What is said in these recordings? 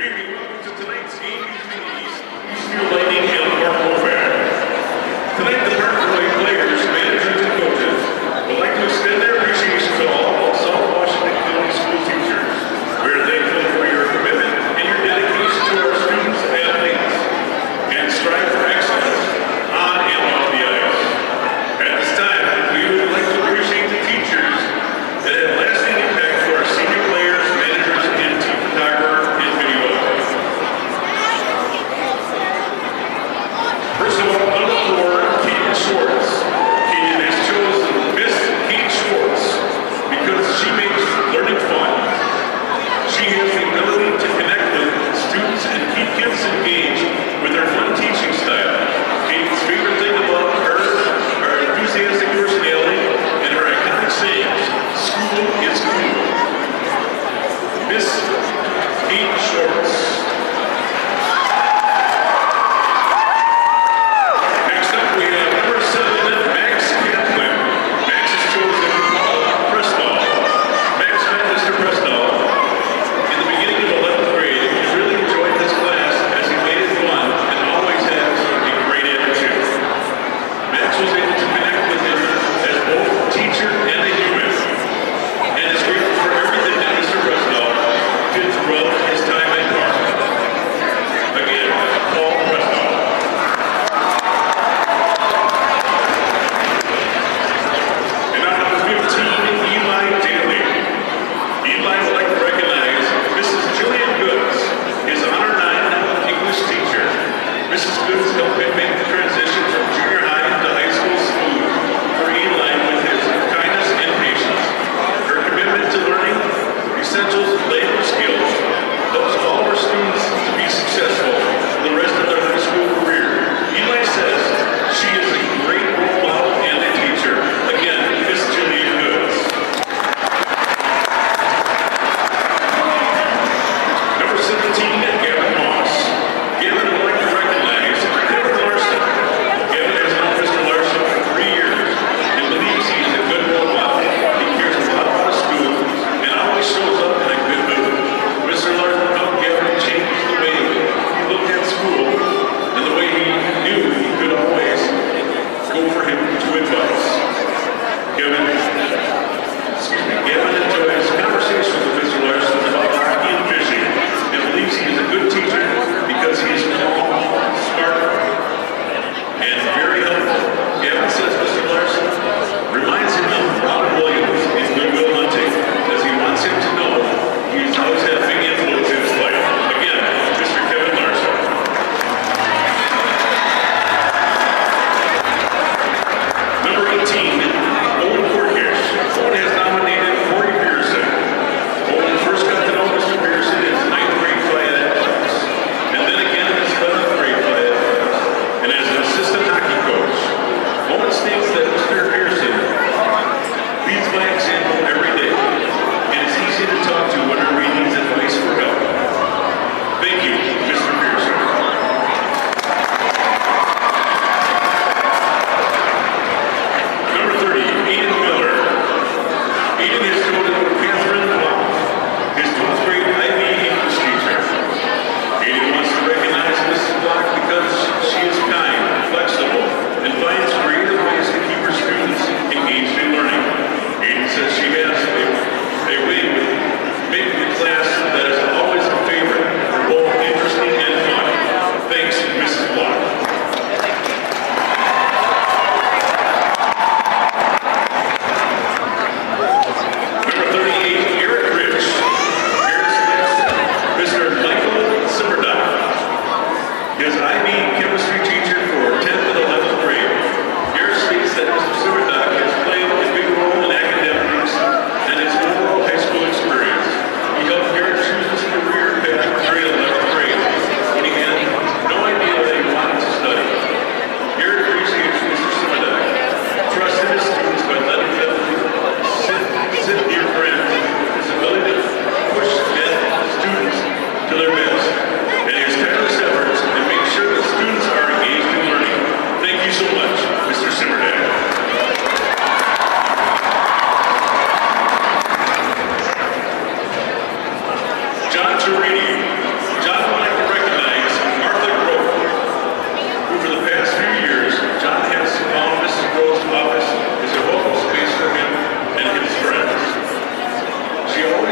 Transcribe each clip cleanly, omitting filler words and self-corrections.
Good evening. Welcome to tonight's game between the Eastview Lightning and the Park Wolfpack. Tonight, the Park players, managers, and coaches would like to extend their appreciation to all South Washington County school teachers. We are thankful for your commitment and your dedication to our students and athletes, and strive for excellence on and off the ice. At this time, we would like to appreciate the teachers that have lasting impact to our senior players, managers, and team photographer and videographers.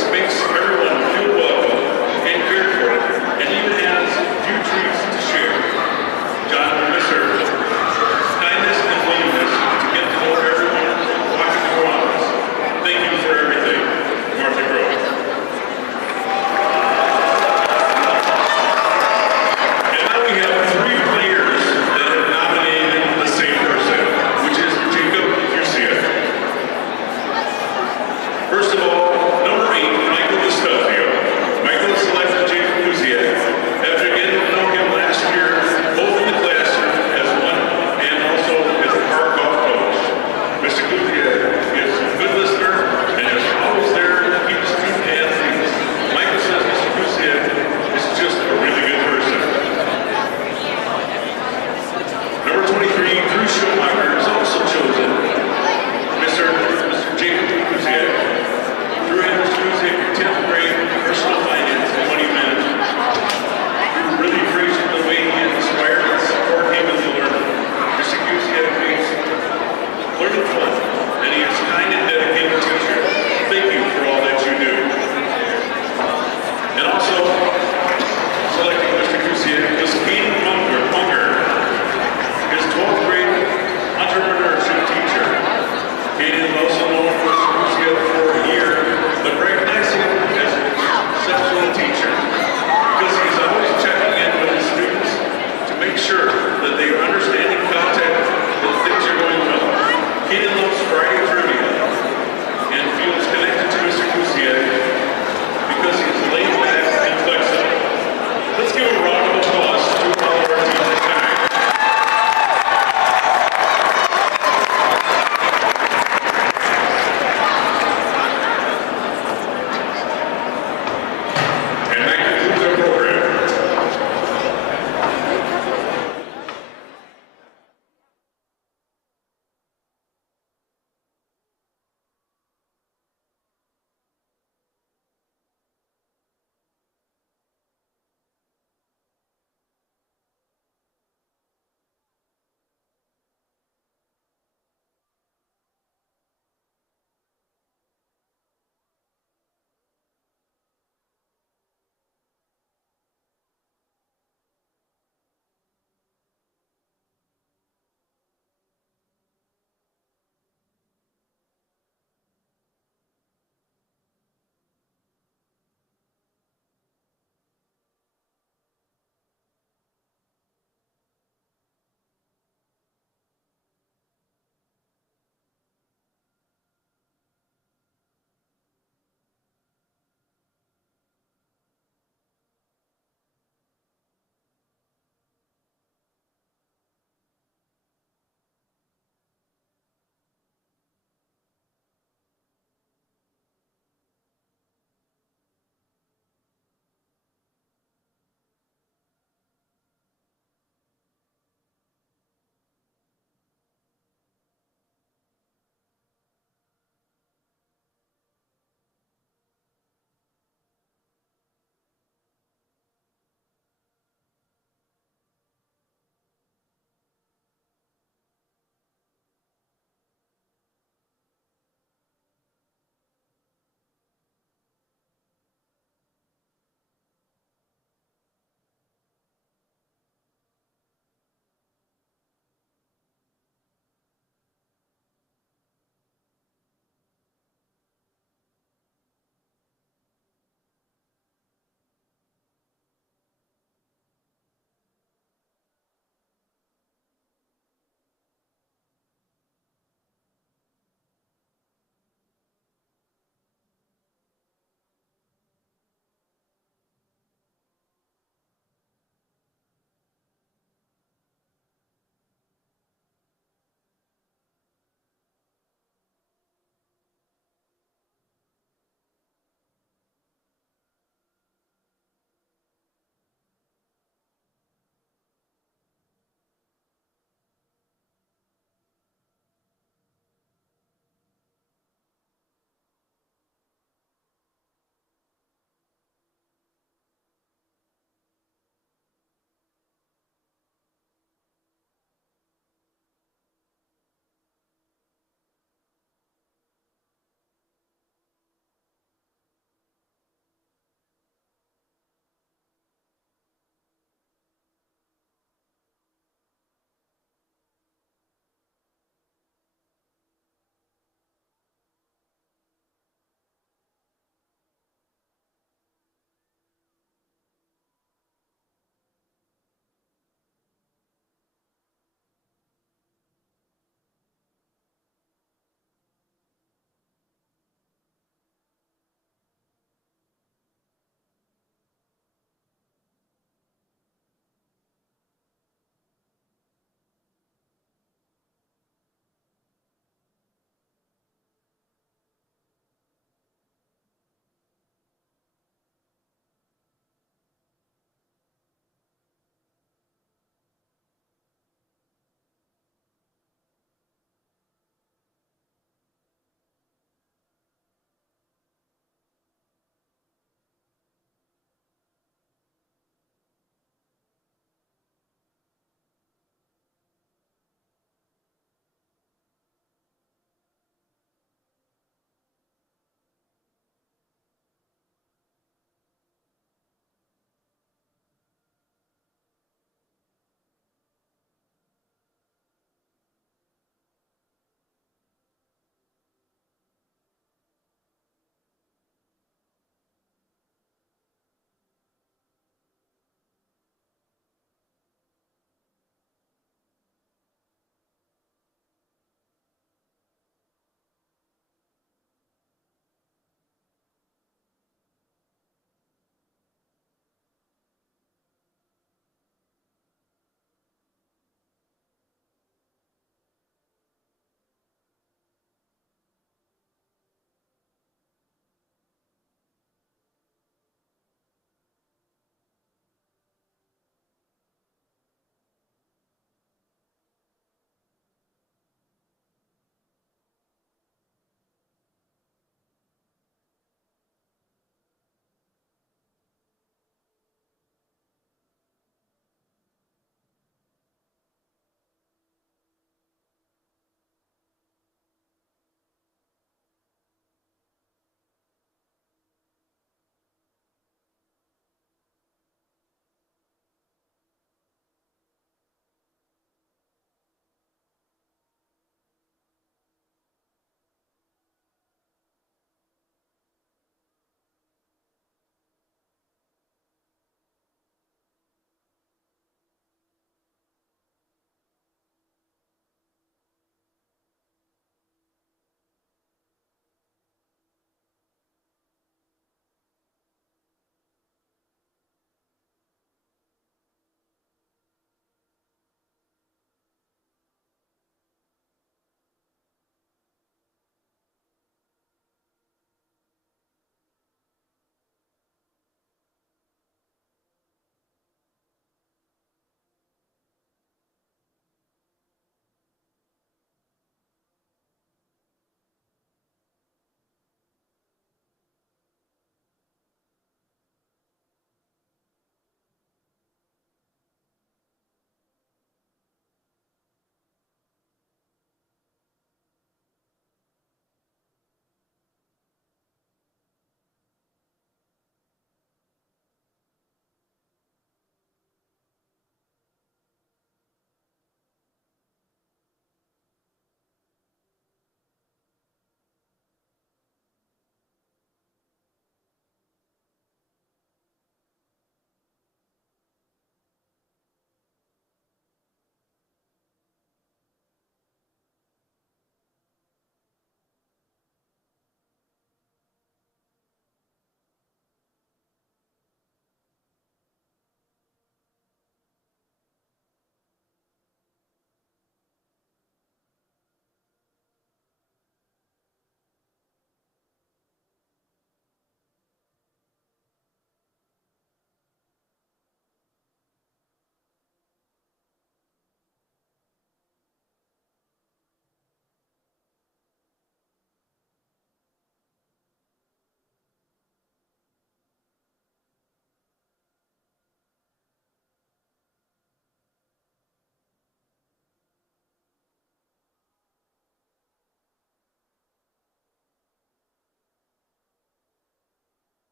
always makes everyone feel welcome and cared for, and even has a few treats to share. John will miss her kindness and willingness to get to know everyone watching around us. Thank you for everything, Martha Grove. And now we have 3 players that have nominated the same person, which is Jacob Usia. First of all, number 8, Michael Estelle.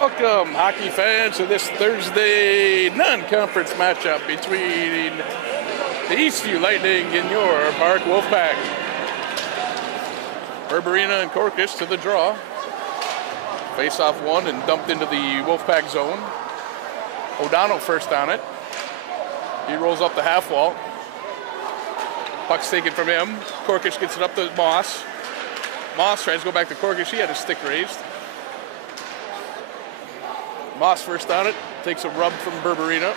Welcome, hockey fans, to this Thursday non-conference matchup between the Eastview Lightning and your Park Wolfpack. Berberina and Corkish to the draw. Face-off won and dumped into the Wolfpack zone. O'Donnell first on it. He rolls up the half wall. Puck's taken from him. Corkish gets it up to Moss. Moss tries to go back to Corkish. He had his stick raised. Moss first on it, takes a rub from Berberina.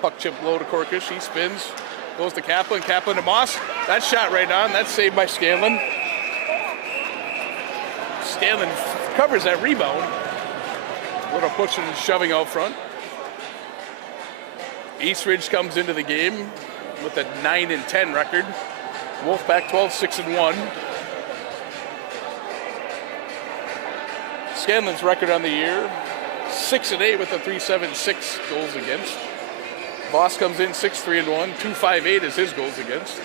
Puck chip low to Corkish, he spins, goes to Kaplan, Kaplan to Moss. That shot right on, that's saved by Scanlon. Scanlon covers that rebound. Little pushing and shoving out front. Eastridge comes into the game with a 9-10 record. Wolfpack 12-6-1. Scanlon's record on the year, 6-8 with a 3.76 goals against. Voss comes in 6-3-1, 2.58 is his goals against.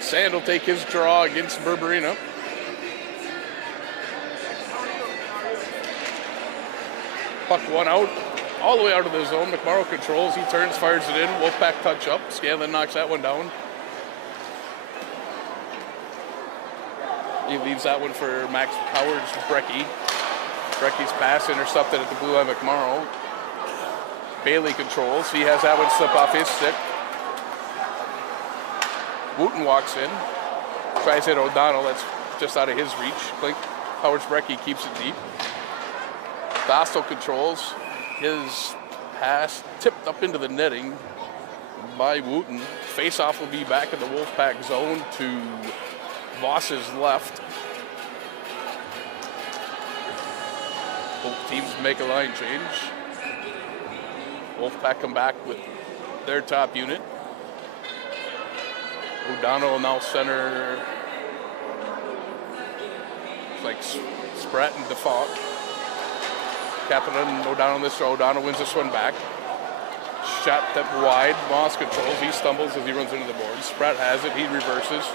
Sand will take his draw against Berberina. Puck one out, all the way out of the zone. McMorrow controls, he turns, fires it in. Wolfpack touch up. Scanlon knocks that one down. He leaves that one for Max Howard's Brecky. Brecky's pass intercepted at the blue line. McMorrow. Bailey controls. He has that one slip off his stick. Wooten walks in. Tries to hit O'Donnell. That's just out of his reach. Klink. Howard's Brecky keeps it deep. Dostal controls. His pass tipped up into the netting by Wooten. Face-off will be back in the Wolfpack zone to Voss's left. Both teams make a line change. Wolfpack come back with their top unit. O'Donnell now center. It's like Spratt and Default. Kaplan and O'Donnell this throw. O'Donnell wins this one back. Shot that wide. Moss controls. He stumbles as he runs into the board. Spratt has it. He reverses.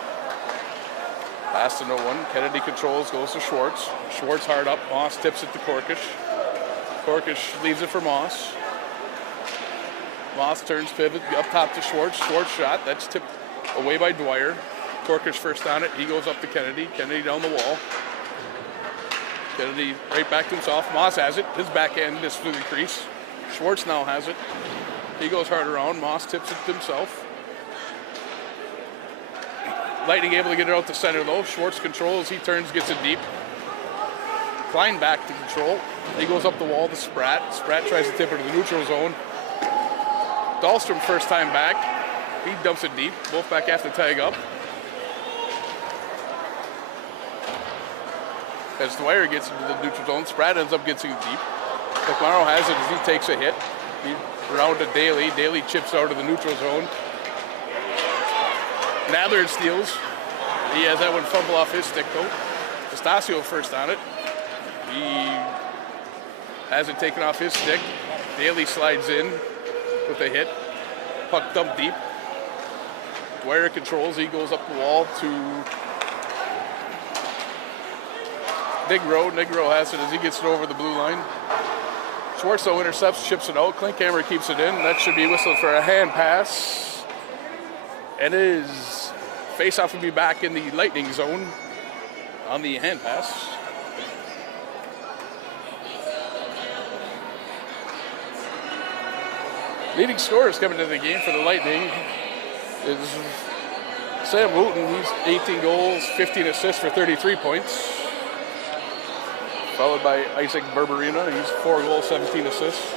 Pass to no one. Kennedy controls, goes to Schwartz. Schwartz hard up. Moss tips it to Corkish. Corkish leaves it for Moss. Moss turns pivot up top to Schwartz. Schwartz shot. That's tipped away by Dwyer. Corkish first on it. He goes up to Kennedy. Kennedy down the wall. Kennedy right back to himself. Moss has it. His backhand is through the crease. Schwartz now has it. He goes hard around. Moss tips it to himself. Lightning able to get it out to center though. Schwartz controls, he turns, gets it deep. Klein back to control. He goes up the wall to Spratt. Spratt tries to tip it to the neutral zone. Dahlstrom first time back. He dumps it deep. Wolfpack have to tag up. As Dwyer gets into the neutral zone, Spratt ends up getting it deep. McMorrow has it as he takes a hit. He round to Daly. Daly chips out of the neutral zone. Nathard steals. He has that one fumble off his stick though. Estasio first on it. He has it taken off his stick. Daly slides in with a hit. Puck dumped deep. Dwyer controls. He goes up the wall to Nigro. Nigro has it as he gets it over the blue line. Schwartz though intercepts, chips it out. Klinkhammer keeps it in. That should be whistled for a hand pass. And his face-off will be back in the Lightning zone on the hand pass. Leading scorers coming into the game for the Lightning is Sam Wooten. He's 18 goals, 15 assists for 33 points. Followed by Isaac Berberina. He's 4 goals, 17 assists.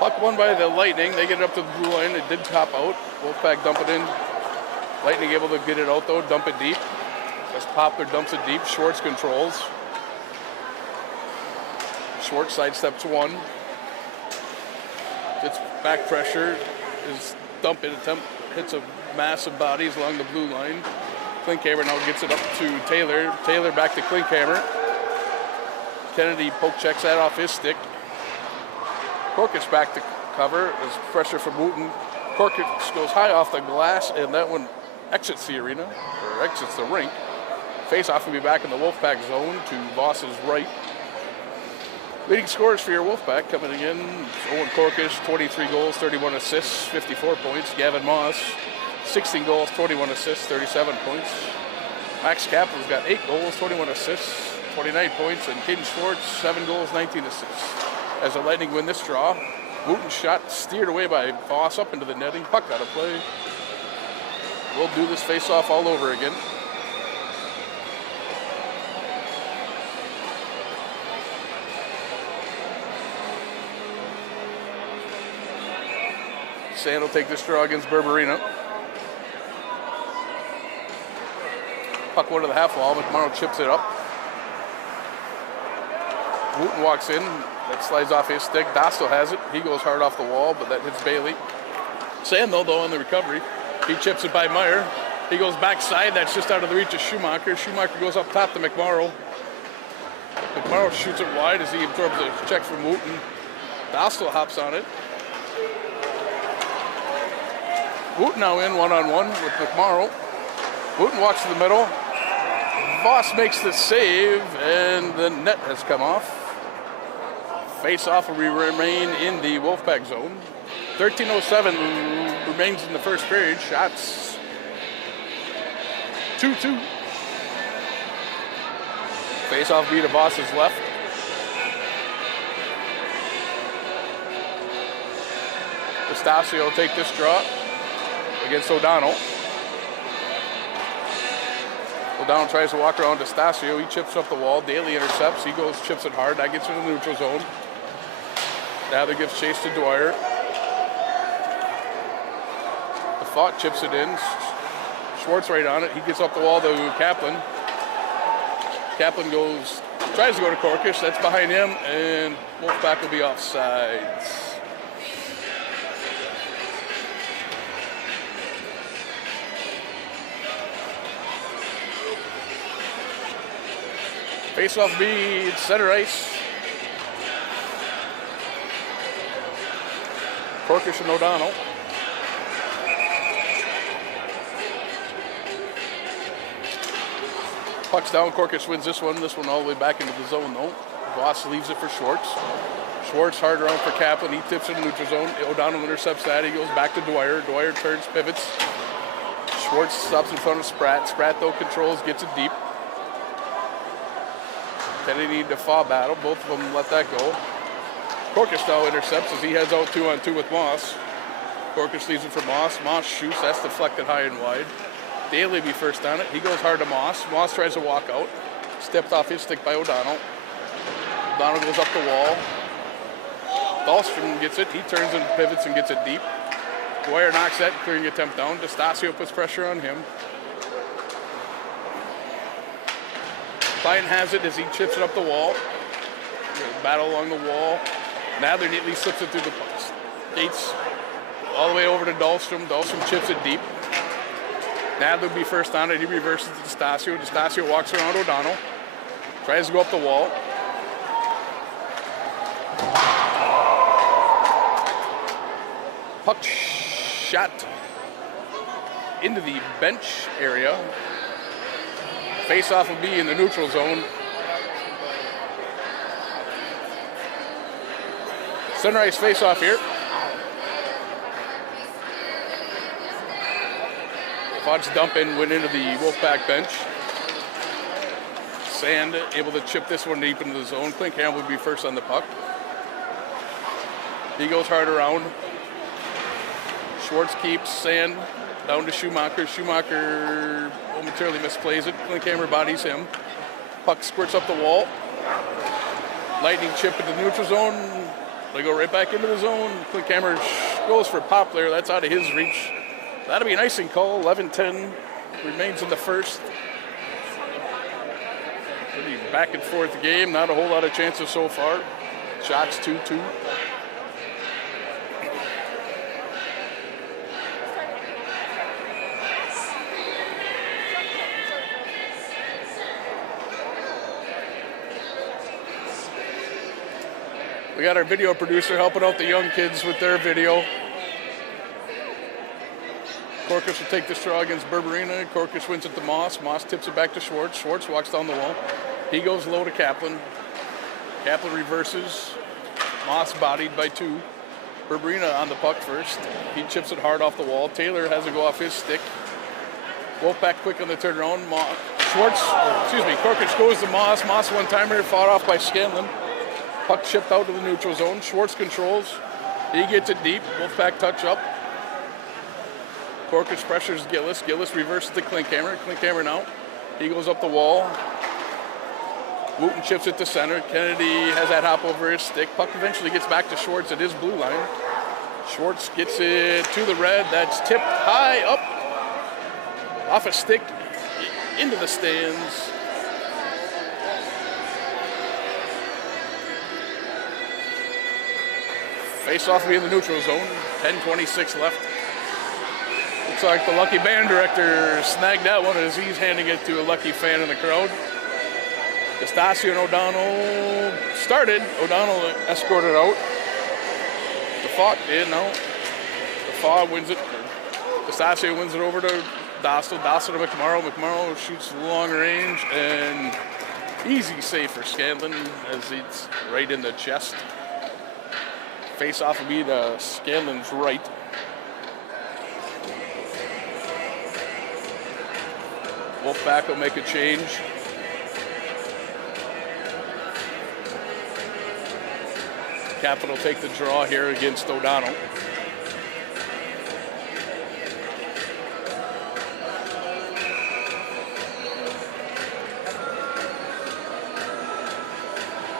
Puck won by the Lightning. They get it up to the blue line. It did top out. Wolfpack dump it in. Lightning able to get it out though, dump it deep. As Poplar dumps it deep, Schwartz controls. Schwartz sidesteps one. Gets back pressure. His dump it attempt hits a mass of bodies along the blue line. Klinkhammer now gets it up to Taylor. Taylor back to Klinkhammer. Kennedy poke checks that off his stick. Corkish back to cover as pressure from Wooten. Corkish goes high off the glass, and that one exits the arena, or exits the rink. Face-off will be back in the Wolfpack zone to Voss's right. Leading scorers for your Wolfpack coming in, Owen Corkish, 23 goals, 31 assists, 54 points. Gavin Moss, 16 goals, 21 assists, 37 points. Max Kaplan's got 8 goals, 21 assists, 29 points. And Caden Schwartz, 7 goals, 19 assists. As the Lightning win this draw, Wooten's shot steered away by Voss up into the netting. Puck out of play. We'll do this face-off all over again. Sand will take this draw against Berberino. Puck one to the half wall. McMorrow chips it up. Wooten walks in. That slides off his stick. Dostal has it. He goes hard off the wall, but that hits Bailey. Sand, though, on the recovery. He chips it by Meyer. He goes backside. That's just out of the reach of Schumacher. Schumacher goes up top to McMorrow. McMorrow shoots it wide as he absorbs a check from Wooten. Dostal hops on it. Wooten now in one-on-one with McMorrow. Wooten walks to the middle. Voss makes the save, and the net has come off. Face-off will remain in the Wolfpack zone. 13:07 remains in the first period. Shots 2-2. Face-off be to Voss's left. Estasio will take this draw against O'Donnell. O'Donnell tries to walk around Estasio. He chips up the wall. Daly intercepts. He goes, chips it hard. That gets into the neutral zone. Nather gives chase to Dwyer. The Fought chips it in. Schwartz right on it. He gets up the wall to Kaplan. Kaplan goes, tries to go to Corkish. That's behind him, and Wolfpack will be offsides. Face-off B, center ice. Corkish and O'Donnell. Puck's down, Corkish wins this one. This one all the way back into the zone though. Voss leaves it for Schwartz. Schwartz hard around for Kaplan. He tips in the neutral zone. O'Donnell intercepts that. He goes back to Dwyer. Dwyer turns, pivots. Schwartz stops in front of Spratt. Spratt though controls, gets it deep. Kennedy to Faw battle. Both of them let that go. Corkish now intercepts as he heads out 2-on-2 with Moss. Corkish leaves it for Moss. Moss shoots. That's deflected high and wide. Daly be first on it. He goes hard to Moss. Moss tries to walk out. Stepped off his stick by O'Donnell. O'Donnell goes up the wall. Dahlstrom gets it. He turns and pivots and gets it deep. Dwyer knocks that clearing attempt down. D'Estasio puts pressure on him. Klein has it as he chips it up the wall. Battle along the wall. Nadler neatly slips it through the gates all the way over to Dahlstrom. Dahlstrom chips it deep. Nadler will be first on it. He reverses to D'Estasio. D'Estasio walks around O'Donnell. Tries to go up the wall. Puck shot into the bench area. Face-off will be in the neutral zone. Center ice face-off here. Fudge dump in, went into the Wolfpack bench. Sand able to chip this one deep into the zone. Clint Campbell will be first on the puck. He goes hard around. Schwartz keeps Sand down to Schumacher. Schumacher momentarily misplays it. Klinkhammer bodies him. Puck squirts up the wall. Lightning chip into the neutral zone. They go right back into the zone. Klinkhammer goes for Poplar. That's out of his reach. That'll be an icing call. 11-10 remains in the first. Pretty back and forth game. Not a whole lot of chances so far. Shots 2-2. We got our video producer helping out the young kids with their video. Corcus will take this draw against Berberina. Corcus wins it to Moss. Moss tips it back to Schwartz. Schwartz walks down the wall. He goes low to Kaplan. Kaplan reverses. Moss bodied by 2. Berberina on the puck first. He chips it hard off the wall. Taylor has to go off his stick. Wolfpack quick on the turnaround. Corcus goes to Moss. Moss one-timer fought off by Scanlon. Puck chipped out to the neutral zone. Schwartz controls. He gets it deep. Wolfpack touch up. Corcus pressures Gillis. Gillis reverses to Klinkhammer. Klinkhammer now. He goes up the wall. Wooten chips it to center. Kennedy has that hop over his stick. Puck eventually gets back to Schwartz at his blue line. Schwartz gets it to the red. That's tipped high up off a stick into the stands. Face-off will be in the neutral zone. 10:26 left. Looks like the lucky band director snagged that one as he's handing it to a lucky fan in the crowd. D'Estasio and O'Donnell started. O'Donnell escorted out. DeFault in now. DeFault wins it. D'Estasio wins it over to Dostal. Dostal to McMorrow. McMorrow shoots long range and easy save for Scanlon as it's right in the chest. Face-off will be to Scanlon's right. Wolfpack will make a change. Kaplan will take the draw here against O'Donnell.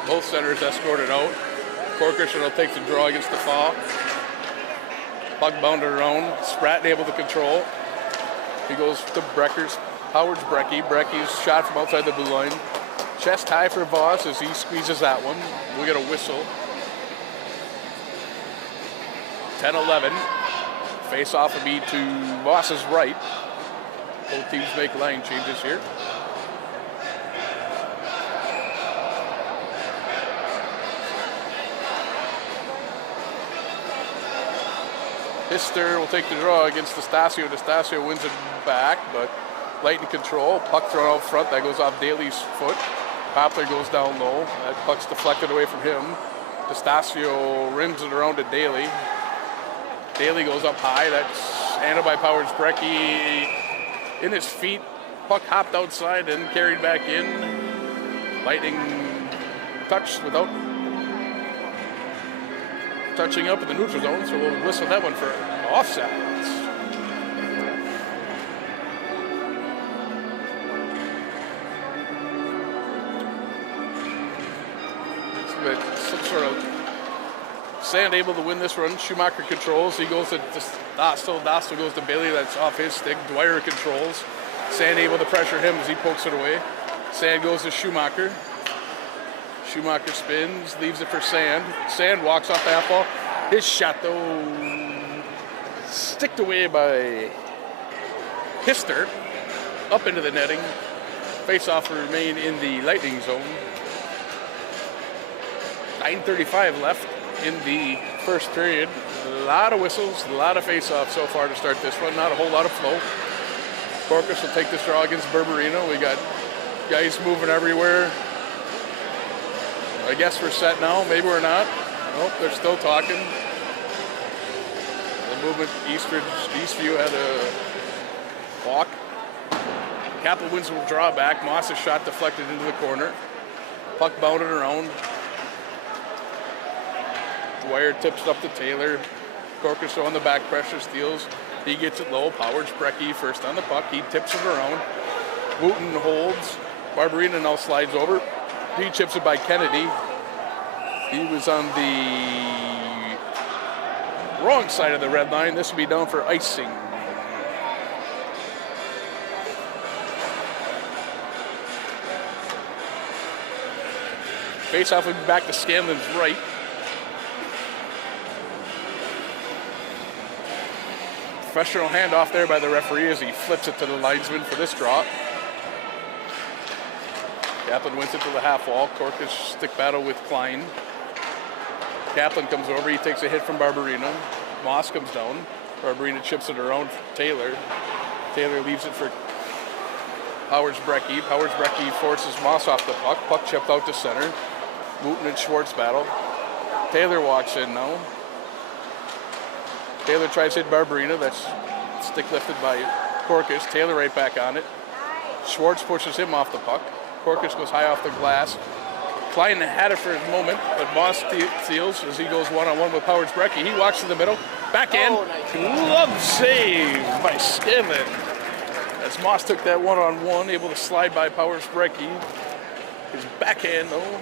Both centers escorted out. Corcus will take the draw against the fall. Puck bounded around. Spratton able to control. He goes to Breckers. Howard's Brecky. Brecky's shot from outside the blue line. Chest high for Voss as he squeezes that one. We get a whistle. 10-11. Face-off will be to Voss's right. Both teams make line changes here. Hister will take the draw against D'Estasio. D'Estasio wins it back, but light in control. Puck thrown out front. That goes off Daly's foot. Poplar goes down low. That puck's deflected away from him. D'Estasio rims it around to Daly. Daly goes up high. That's handled by Powers Brecky in his feet. Puck hopped outside and carried back in. Lightning touched without touching up in the neutral zone, so we'll whistle that one for offside. Some sort of Sand able to win this run. Schumacher controls. He goes to Dostal. Dostal goes to Bailey. That's off his stick. Dwyer controls. Sand able to pressure him as he pokes it away. Sand goes to Schumacher. Schumacher spins, leaves it for Sand. Sand walks off the half wall. His shot, though, sticked away by Hister. Up into the netting. Face-off will remain in the Lightning zone. 9:35 left in the first period. A lot of whistles, a lot of face-offs so far to start this one. Not a whole lot of flow. Corcus will take this draw against Berberino. We got guys moving everywhere. I guess we're set now. Maybe we're not. Nope, they're still talking. The movement, Eastview had a walk. Kaplan wins will draw back. Moss's shot deflected into the corner. Puck bounded around. Dwyer tips it up to Taylor. Corcus on the back pressure, steals. He gets it low. Powers Brecky first on the puck. He tips it around. Wooten holds. Barberina now slides over. He chips it by Kennedy. He was on the wrong side of the red line. This will be down for icing. Face-off will be back to Scanlon's right. Professional handoff there by the referee as he flips it to the linesman for this draw. Kaplan wins it to the half wall. Corcus stick battle with Klein. Kaplan comes over. He takes a hit from Barberino. Moss comes down. Barberina chips it around for Taylor. Taylor leaves it for Powers-Brecky. Powers-Brecky forces Moss off the puck. Puck chipped out to center. Wooten and Schwartz battle. Taylor walks in now. Taylor tries to hit Barberina. That's stick lifted by Corkus. Taylor right back on it. Schwartz pushes him off the puck. Corkus goes high off the glass. Klein had it for a moment, but Moss steals as he goes one-on-one with Powers-Brecky. He walks to the middle. Back in. Glove save by Scanlon. As Moss took that one-on-one, able to slide by Powers-Brecky. His backhand, though.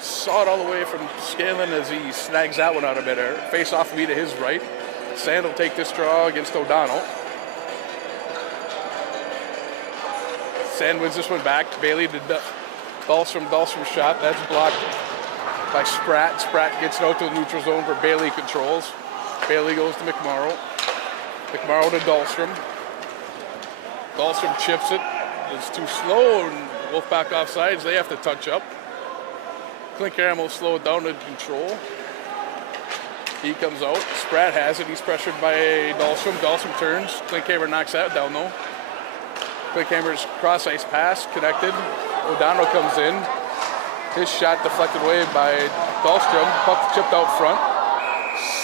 Saw it all the way from Scanlon as he snags that one out of midair. Face off me to his right. Sand will take this draw against O'Donnell. Sand wins this one back. Bailey to Dahlstrom shot. That's blocked by Spratt. Spratt gets it out to the neutral zone for Bailey controls. Bailey goes to McMorrow. McMorrow to Dahlstrom. Dahlstrom chips it. It's too slow, and Wolfpack offsides. They have to touch up. Klinkhamer will slow it down to control. He comes out. Spratt has it. He's pressured by Dahlstrom. Dahlstrom turns. Klinkhamer knocks that down, though. Klinkhamer's cross-ice pass connected. O'Donnell comes in. His shot deflected away by Dahlstrom. Puck chipped out front.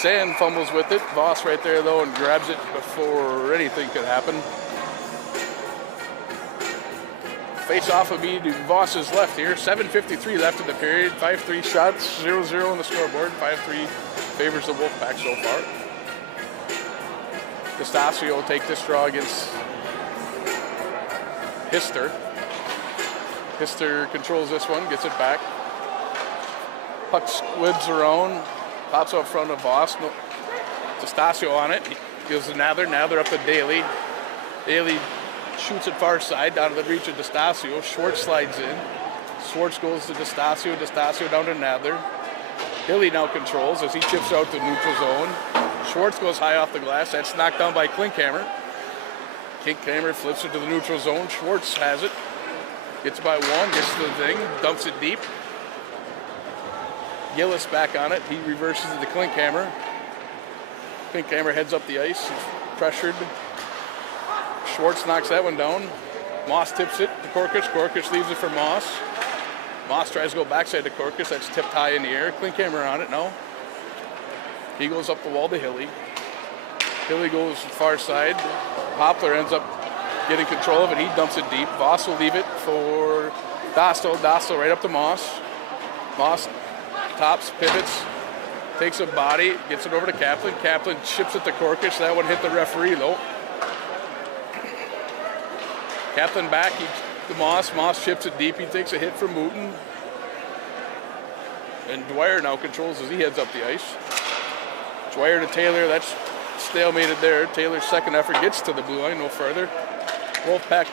Sand fumbles with it. Voss right there, though, and grabs it before anything could happen. Face off of me to Voss's left here. 7:53 left in the period. 5-3 shots. 0-0 on the scoreboard. 5-3 favors the Wolfpack so far. D'Estasio will take this draw against Hister. Hister controls this one, gets it back. Puck squibs around, pops up front of Voss. No, D'Estasio on it. He gives to Nather. Nather up to Daly. Daly shoots it far side, down to the reach of D'Estasio. Schwartz slides in. Schwartz goes to D'Estasio. D'Estasio down to Nather. Hilly now controls as he chips out the neutral zone. Schwartz goes high off the glass. That's knocked down by Klinkhamer. Klinkhamer flips it to the neutral zone. Schwartz has it. Gets by one, gets to the thing, dumps it deep. Gillis back on it. He reverses it to Klinkhamer. Klinkhamer heads up the ice. He's pressured. Schwartz knocks that one down. Moss tips it to Corkus. Corkus leaves it for Moss. Moss tries to go backside to Corkus. That's tipped high in the air. Klinkhamer on it now. He goes up the wall to Hilly. Hilly goes far side. Poplar ends up getting control of it. He dumps it deep. Voss will leave it for Dostal. Dostal right up to Moss. Moss tops, pivots, takes a body, gets it over to Kaplan. Kaplan chips it to Corkus. That one hit the referee though. Kaplan back to Moss. Moss chips it deep. He takes a hit from Wooten. And Dwyer now controls as he heads up the ice. Dwyer to Taylor. That's stalemated there. Taylor's second effort gets to the blue line, no further. Wolfpack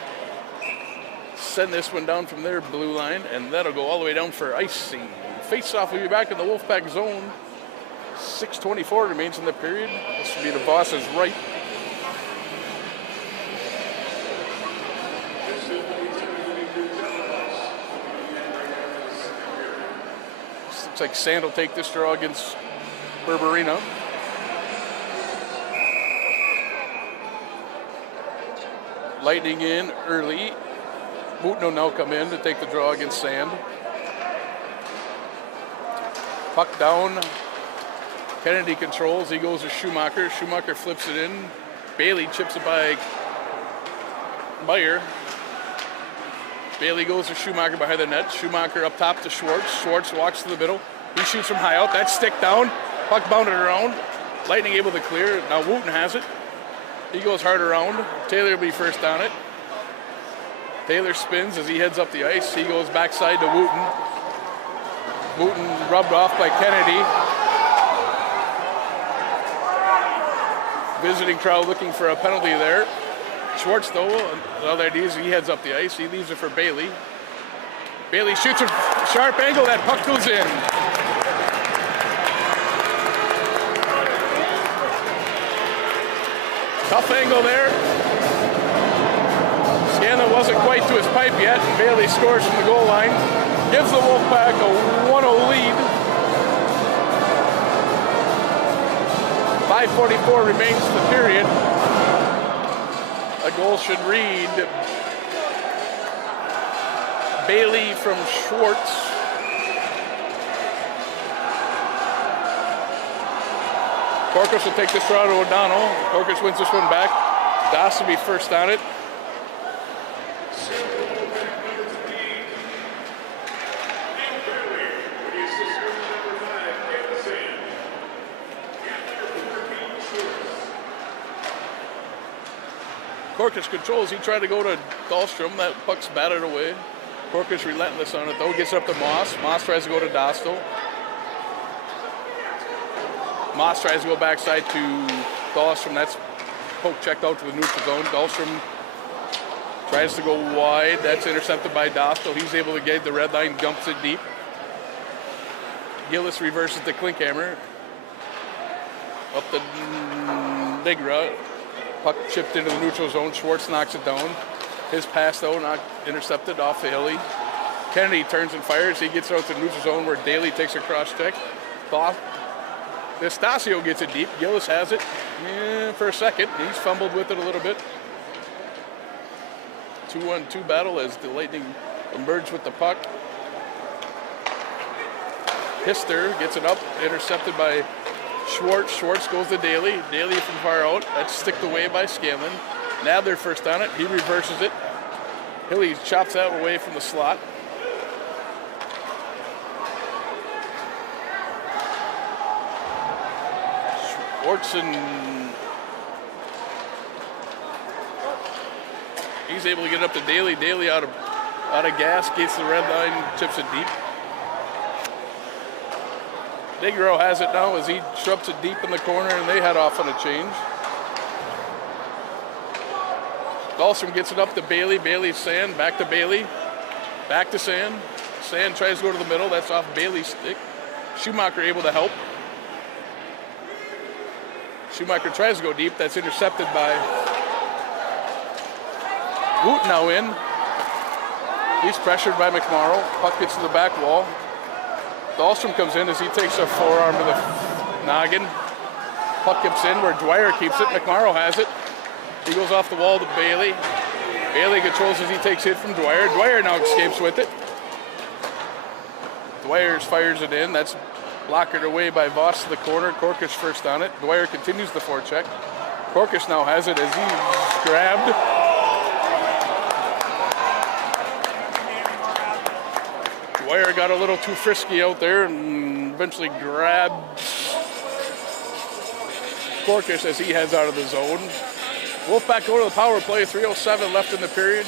send this one down from their blue line, and that'll go all the way down for icing. Face-off will be back in the Wolfpack zone. 6:24 remains in the period. This will be to Voss's right. Looks like Sand will take this draw against Barberina. Lightning in early. Wooten will now come in to take the draw against Sand. Puck down. Kennedy controls. He goes to Schumacher. Schumacher flips it in. Bailey chips it by Meyer. Bailey goes to Schumacher behind the net. Schumacher up top to Schwartz. Schwartz walks to the middle. He shoots from high out. That's stick down. Puck bounded around. Lightning able to clear. Now Wooten has it. He goes hard around. Taylor will be first on it. Taylor spins as he heads up the ice. He goes backside to Wooten. Wooten rubbed off by Kennedy. Visiting crowd looking for a penalty there. Schwartz, though, another idea is he heads up the ice. He leaves it for Bailey. Bailey shoots a sharp angle. That puck goes in. Tough angle there. Scanlon wasn't quite to his pipe yet, and Bailey scores from the goal line. Gives the Wolfpack a 1-0 lead. 5:44 remains the period. A goal should read Bailey from Schwartz. Corcus will take this draw to O'Donnell. Corcus wins this one back. Das will be first on it. Corcus controls. He tried to go to Dahlstrom. That puck's batted away. Corcus relentless on it though. Gets up to Moss. Moss tries to go to Dostal. Moss tries to go backside to Dahlstrom. That's poke checked out to the neutral zone. Dahlstrom tries to go wide. That's intercepted by Dostal. He's able to get the red line, dumps it deep. Gillis reverses to Klinkhammer. Up the Nigra. Puck chipped into the neutral zone. Schwartz knocks it down. His pass, though, not intercepted off the Hilly. Kennedy turns and fires. He gets it out to the neutral zone where Daly takes a cross check. Nastasio gets it deep. Gillis has it for a second. He's fumbled with it a little bit. 2-on-2 battle as the Lightning emerge with the puck. Hister gets it up, intercepted by Schwartz. Schwartz goes to Daly. Daly from far out. That's sticked away by Scanlon. Nadler first on it. He reverses it. Hilly chops that away from the slot. Schwartz and he's able to get up to Daly. Daly out of gas, gets the red line, chips it deep. Negro has it now as he shoves it deep in the corner and they head off on a change. Dahlstrom gets it up to Bailey. Bailey, Sand, back to Bailey. Back to Sand. Sand tries to go to the middle. That's off Bailey's stick. Schumacher able to help. Schumacher tries to go deep. That's intercepted by Woot now in. He's pressured by McMorrow. Puck gets to the back wall. Dahlstrom comes in as he takes a forearm to the noggin. Puck gets in where Dwyer keeps it. McMorrow has it. He goes off the wall to Bailey. Bailey controls as he takes hit from Dwyer. Dwyer now escapes with it. Dwyer fires it in. That's blockered away by Voss to the corner. Corcus first on it. Dwyer continues the forecheck. Corcus now has it as he's grabbed. Dwyer got a little too frisky out there and eventually grabbed Corcus as he heads out of the zone. Wolfpack go to the power play. 3:07 left in the period.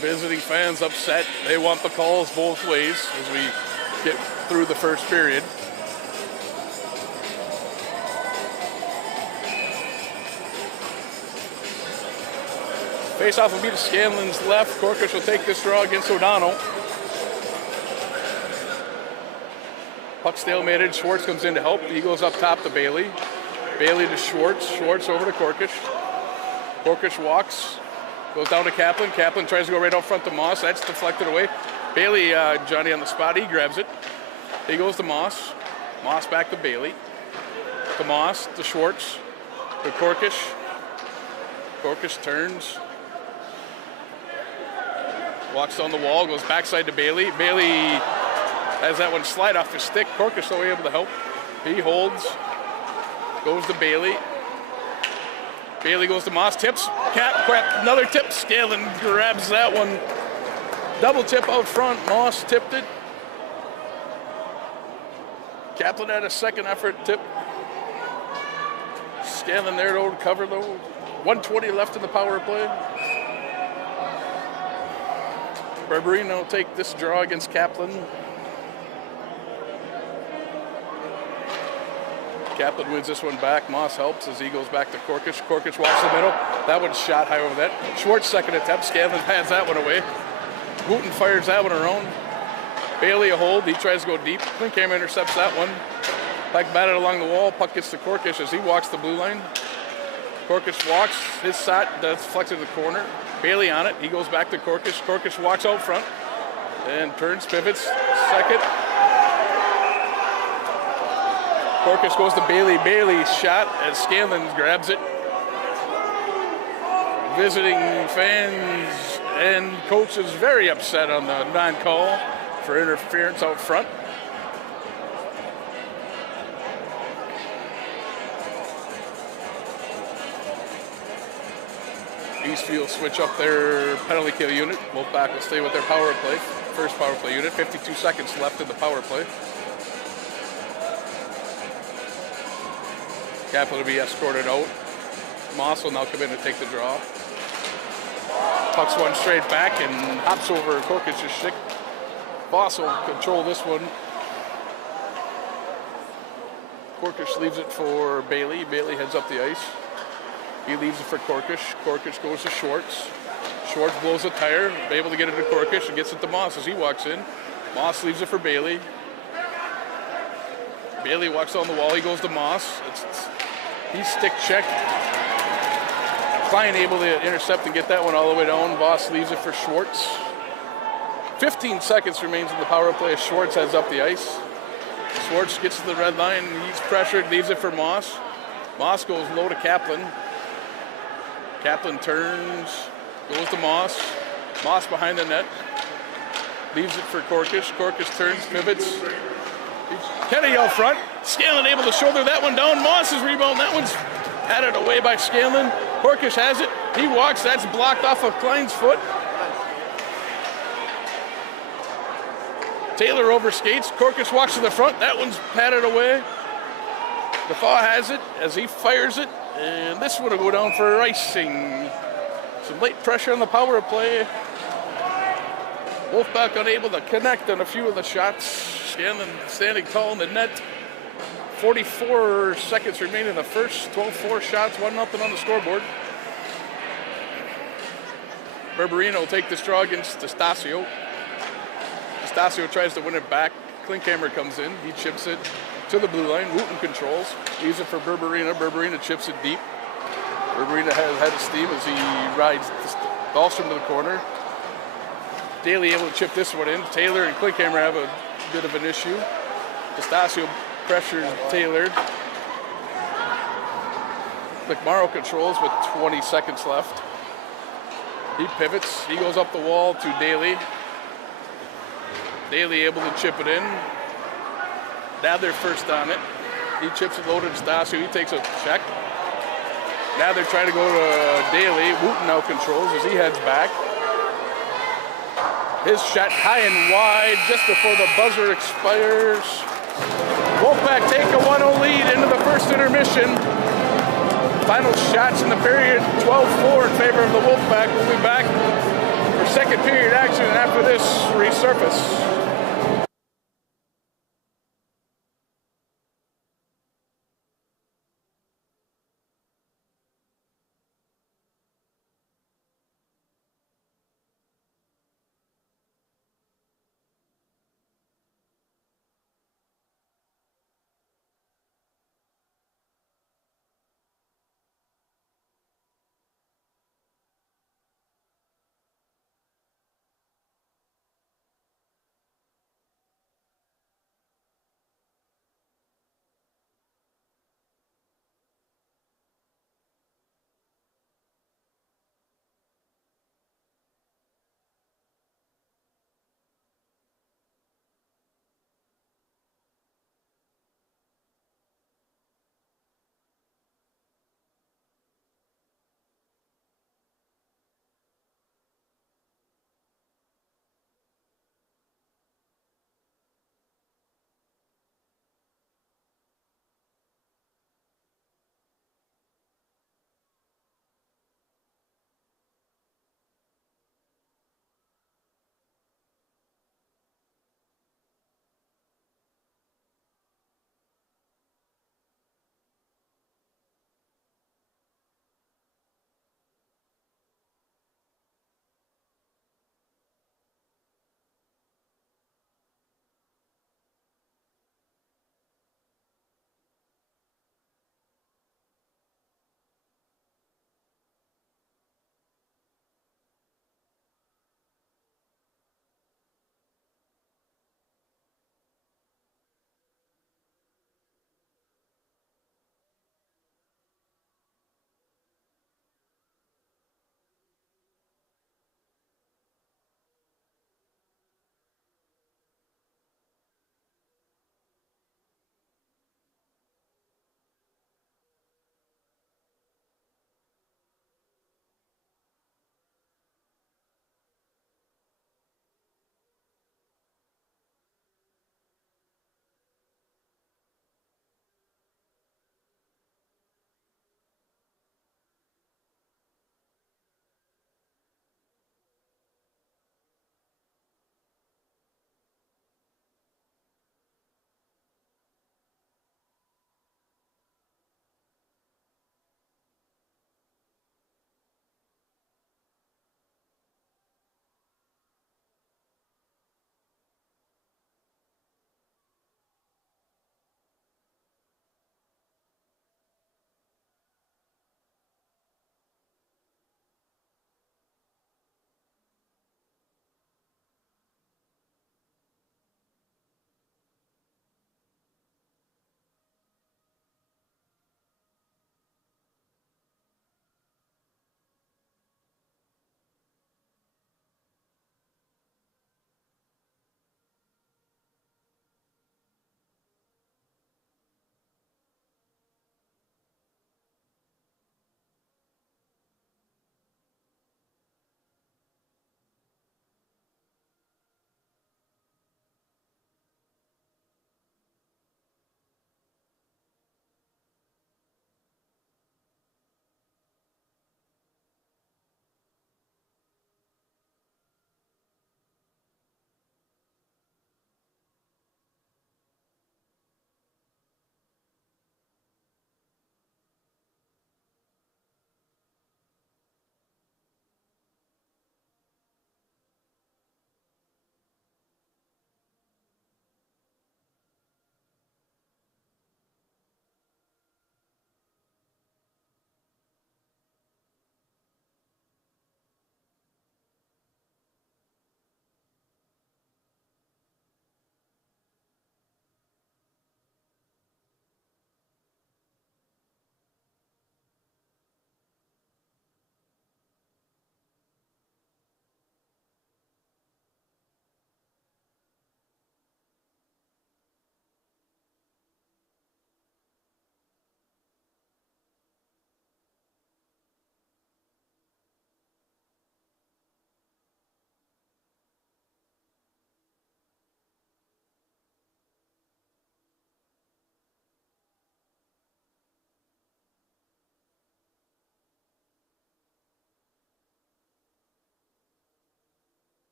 Visiting fans upset. They want the calls both ways as we get through the first period. Face-off will be to Scanlon's left. Corcus will take this draw against O'Donnell. Puck stalemated. Schwartz comes in to help. He goes up top to Bailey. Bailey to Schwartz. Schwartz over to Corcus. Corcus walks. Goes down to Kaplan. Kaplan tries to go right out front to Moss. That's deflected away. Bailey, Johnny on the spot. He grabs it. He goes to Moss. Moss back to Bailey. To Moss. To Schwartz. To Corcus. Corcus turns. Walks down the wall. Goes backside to Bailey. Bailey has that one slide off his stick. Corcus still able to help. He holds. Goes to Bailey. Bailey goes to Moss. Tips. Crap. Another tip. Scanlon grabs that one. Double tip out front. Moss tipped it. Kaplan had a second effort tip. Scanlon there to cover though. 1:20 left in the power play. Barbarino will take this draw against Kaplan. Kaplan wins this one back. Moss helps as he goes back to Corcus. Corcus walks the middle. That one's shot high over that. Schwartz second attempt. Scanlon pads that one away. Wooten fires that one around. Bailey a hold. He tries to go deep. Klinkhammer intercepts that one. Puck batted along the wall. Puck gets to Corcus as he walks the blue line. Corcus walks. His shot deflected to the corner. Bailey on it. He goes back to Corcus. Corcus walks out front. and turns, pivots, second. Corkish goes to Bailey. Bailey's shot as Scanlon grabs it. Visiting fans and coaches very upset on the non-call for interference out front. Eastview switch up their penalty kill unit. Wolfpack will stay with their power play. First power play unit. 52 seconds left in the power play. Capital to be escorted out. Moss will now come in to take the draw. Pucks one straight back and hops over Korkich's stick. Voss will control this one. Korkish leaves it for Bailey. Bailey heads up the ice. He leaves it for Korkish. Korkish goes to Schwartz. Schwartz blows a tire, able to get it to Korkish and gets it to Moss as he walks in. Moss leaves it for Bailey. Bailey walks on the wall. He goes to Moss. He's stick checked. Klein able to intercept and get that one all the way down. Voss leaves it for Schwartz. 15 seconds remains in the power play as Schwartz heads up the ice. Schwartz gets to the red line. He's pressured, leaves it for Moss. Moss goes low to Kaplan. Kaplan turns, goes to Moss. Moss behind the net. Leaves it for Korkish. Korkish turns, pivots. Kenny out front. Scanlon able to shoulder that one down. Moss's rebound. That one's headed away by Scanlon. Korkish has it. He walks. That's blocked off of Klein's foot. Taylor overskates. Korkish walks to the front. That one's patted away. Defoe has it as he fires it. And this one will go down for icing. Some late pressure on the power play. Wolfpack unable to connect on a few of the shots. Scanlon standing tall in the net. 44 seconds remain in the first. 12-4 shots, 1-0 on the scoreboard. Berberino will take this draw against Stasio. Stasio tries to win it back. Klinkhammer comes in. He chips it to the blue line. Wooten controls. Leaves it for Berberina. Berberina chips it deep. Berberina has head of steam as he rides Dahlstrom to the corner. Daly able to chip this one in. Taylor and Klinkhammer have a bit of an issue. Stasio pressures Taylor. McMorrow controls with 20 seconds left. He pivots. He goes up the wall to Daly. Daly able to chip it in. Now they're first on it. He chips it loaded to Stasio. He takes a check. Now they're trying to go to Daly. Wooten now controls as he heads back. His shot high and wide just before the buzzer expires. Wolfpack take a 1-0 lead into the first intermission. Final shots in the period, 12-4 in favor of the Wolfpack. We'll be back for second period action after this resurface.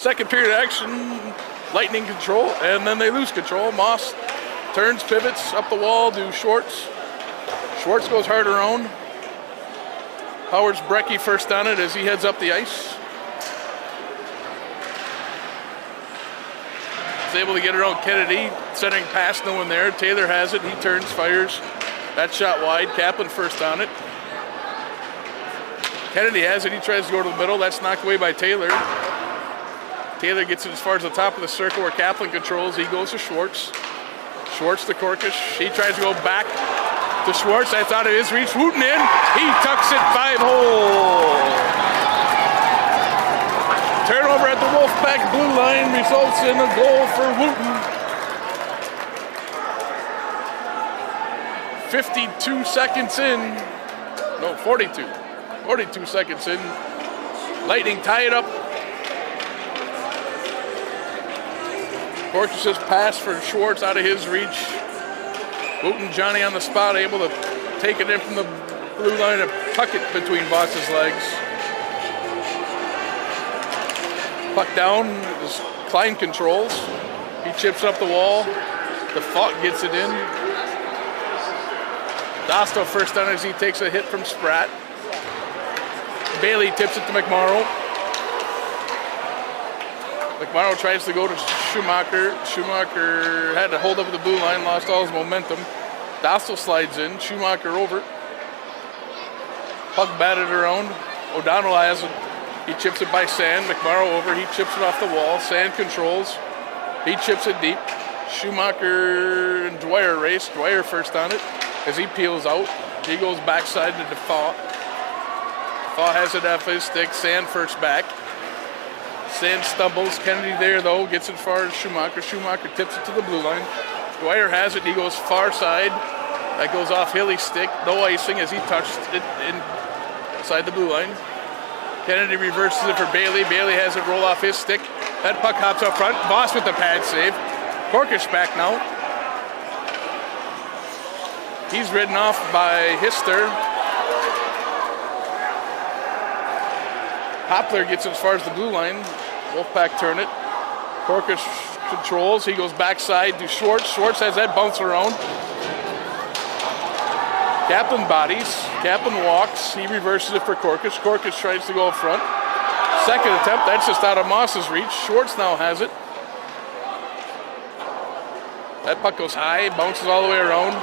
Second period action, Lightning control, and then they lose control. Moss turns, pivots up the wall to Schwartz. Schwartz goes hard around. Howard's Brecky first on it as he heads up the ice. He's able to get around Kennedy, centering pass, no one there. Taylor has it, he turns, fires. That shot wide, Kaplan first on it. Kennedy has it, he tries to go to the middle, that's knocked away by Taylor. Taylor gets it as far as the top of the circle where Kaplan controls, he goes to Schwartz. Schwartz to Korkish, he tries to go back to Schwartz, that's out of his reach, Wooten in, he tucks it 5-hole. Turnover at the Wolfpack blue line results in a goal for Wooten. 52 seconds in, no, 42 seconds in. Lightning tie it up. Korkish's pass for Schwartz out of his reach. Wooten, Johnny on the spot, able to take it in from the blue line and tuck it between Voss's legs. Puck down, as Klein controls. He chips up the wall. The Falk gets it in. Dosto first on as he takes a hit from Spratt. Bailey tips it to McMorrow. McMorrow tries to go to Schumacher. Schumacher had to hold up the blue line, lost all his momentum. Dosto slides in, Schumacher over. Puck batted around. O'Donnell has it. He chips it by Sand. McMorrow over. He chips it off the wall. Sand controls. He chips it deep. Schumacher and Dwyer race. Dwyer first on it as he peels out. He goes backside to Default. Default has it off his stick. Sand first back. Sand stumbles. Kennedy there, though. Gets it far as Schumacher. Schumacher tips it to the blue line. Dwyer has it. He goes far side. That goes off Hilly's stick. No icing as he touched it inside the blue line. Kennedy reverses it for Bailey. Bailey has it roll off his stick. That puck hops up front. Voss with the pad save. Korkish back now. He's ridden off by Hister. Hopler gets as far as the blue line. Wolfpack turn it. Korkish controls. He goes backside to Schwartz. Schwartz has that bounce around. Kaplan bodies. Kaplan walks. He reverses it for Korkish. Korkish tries to go up front. Second attempt. That's just out of Moss's reach. Schwartz now has it. That puck goes high. Bounces all the way around.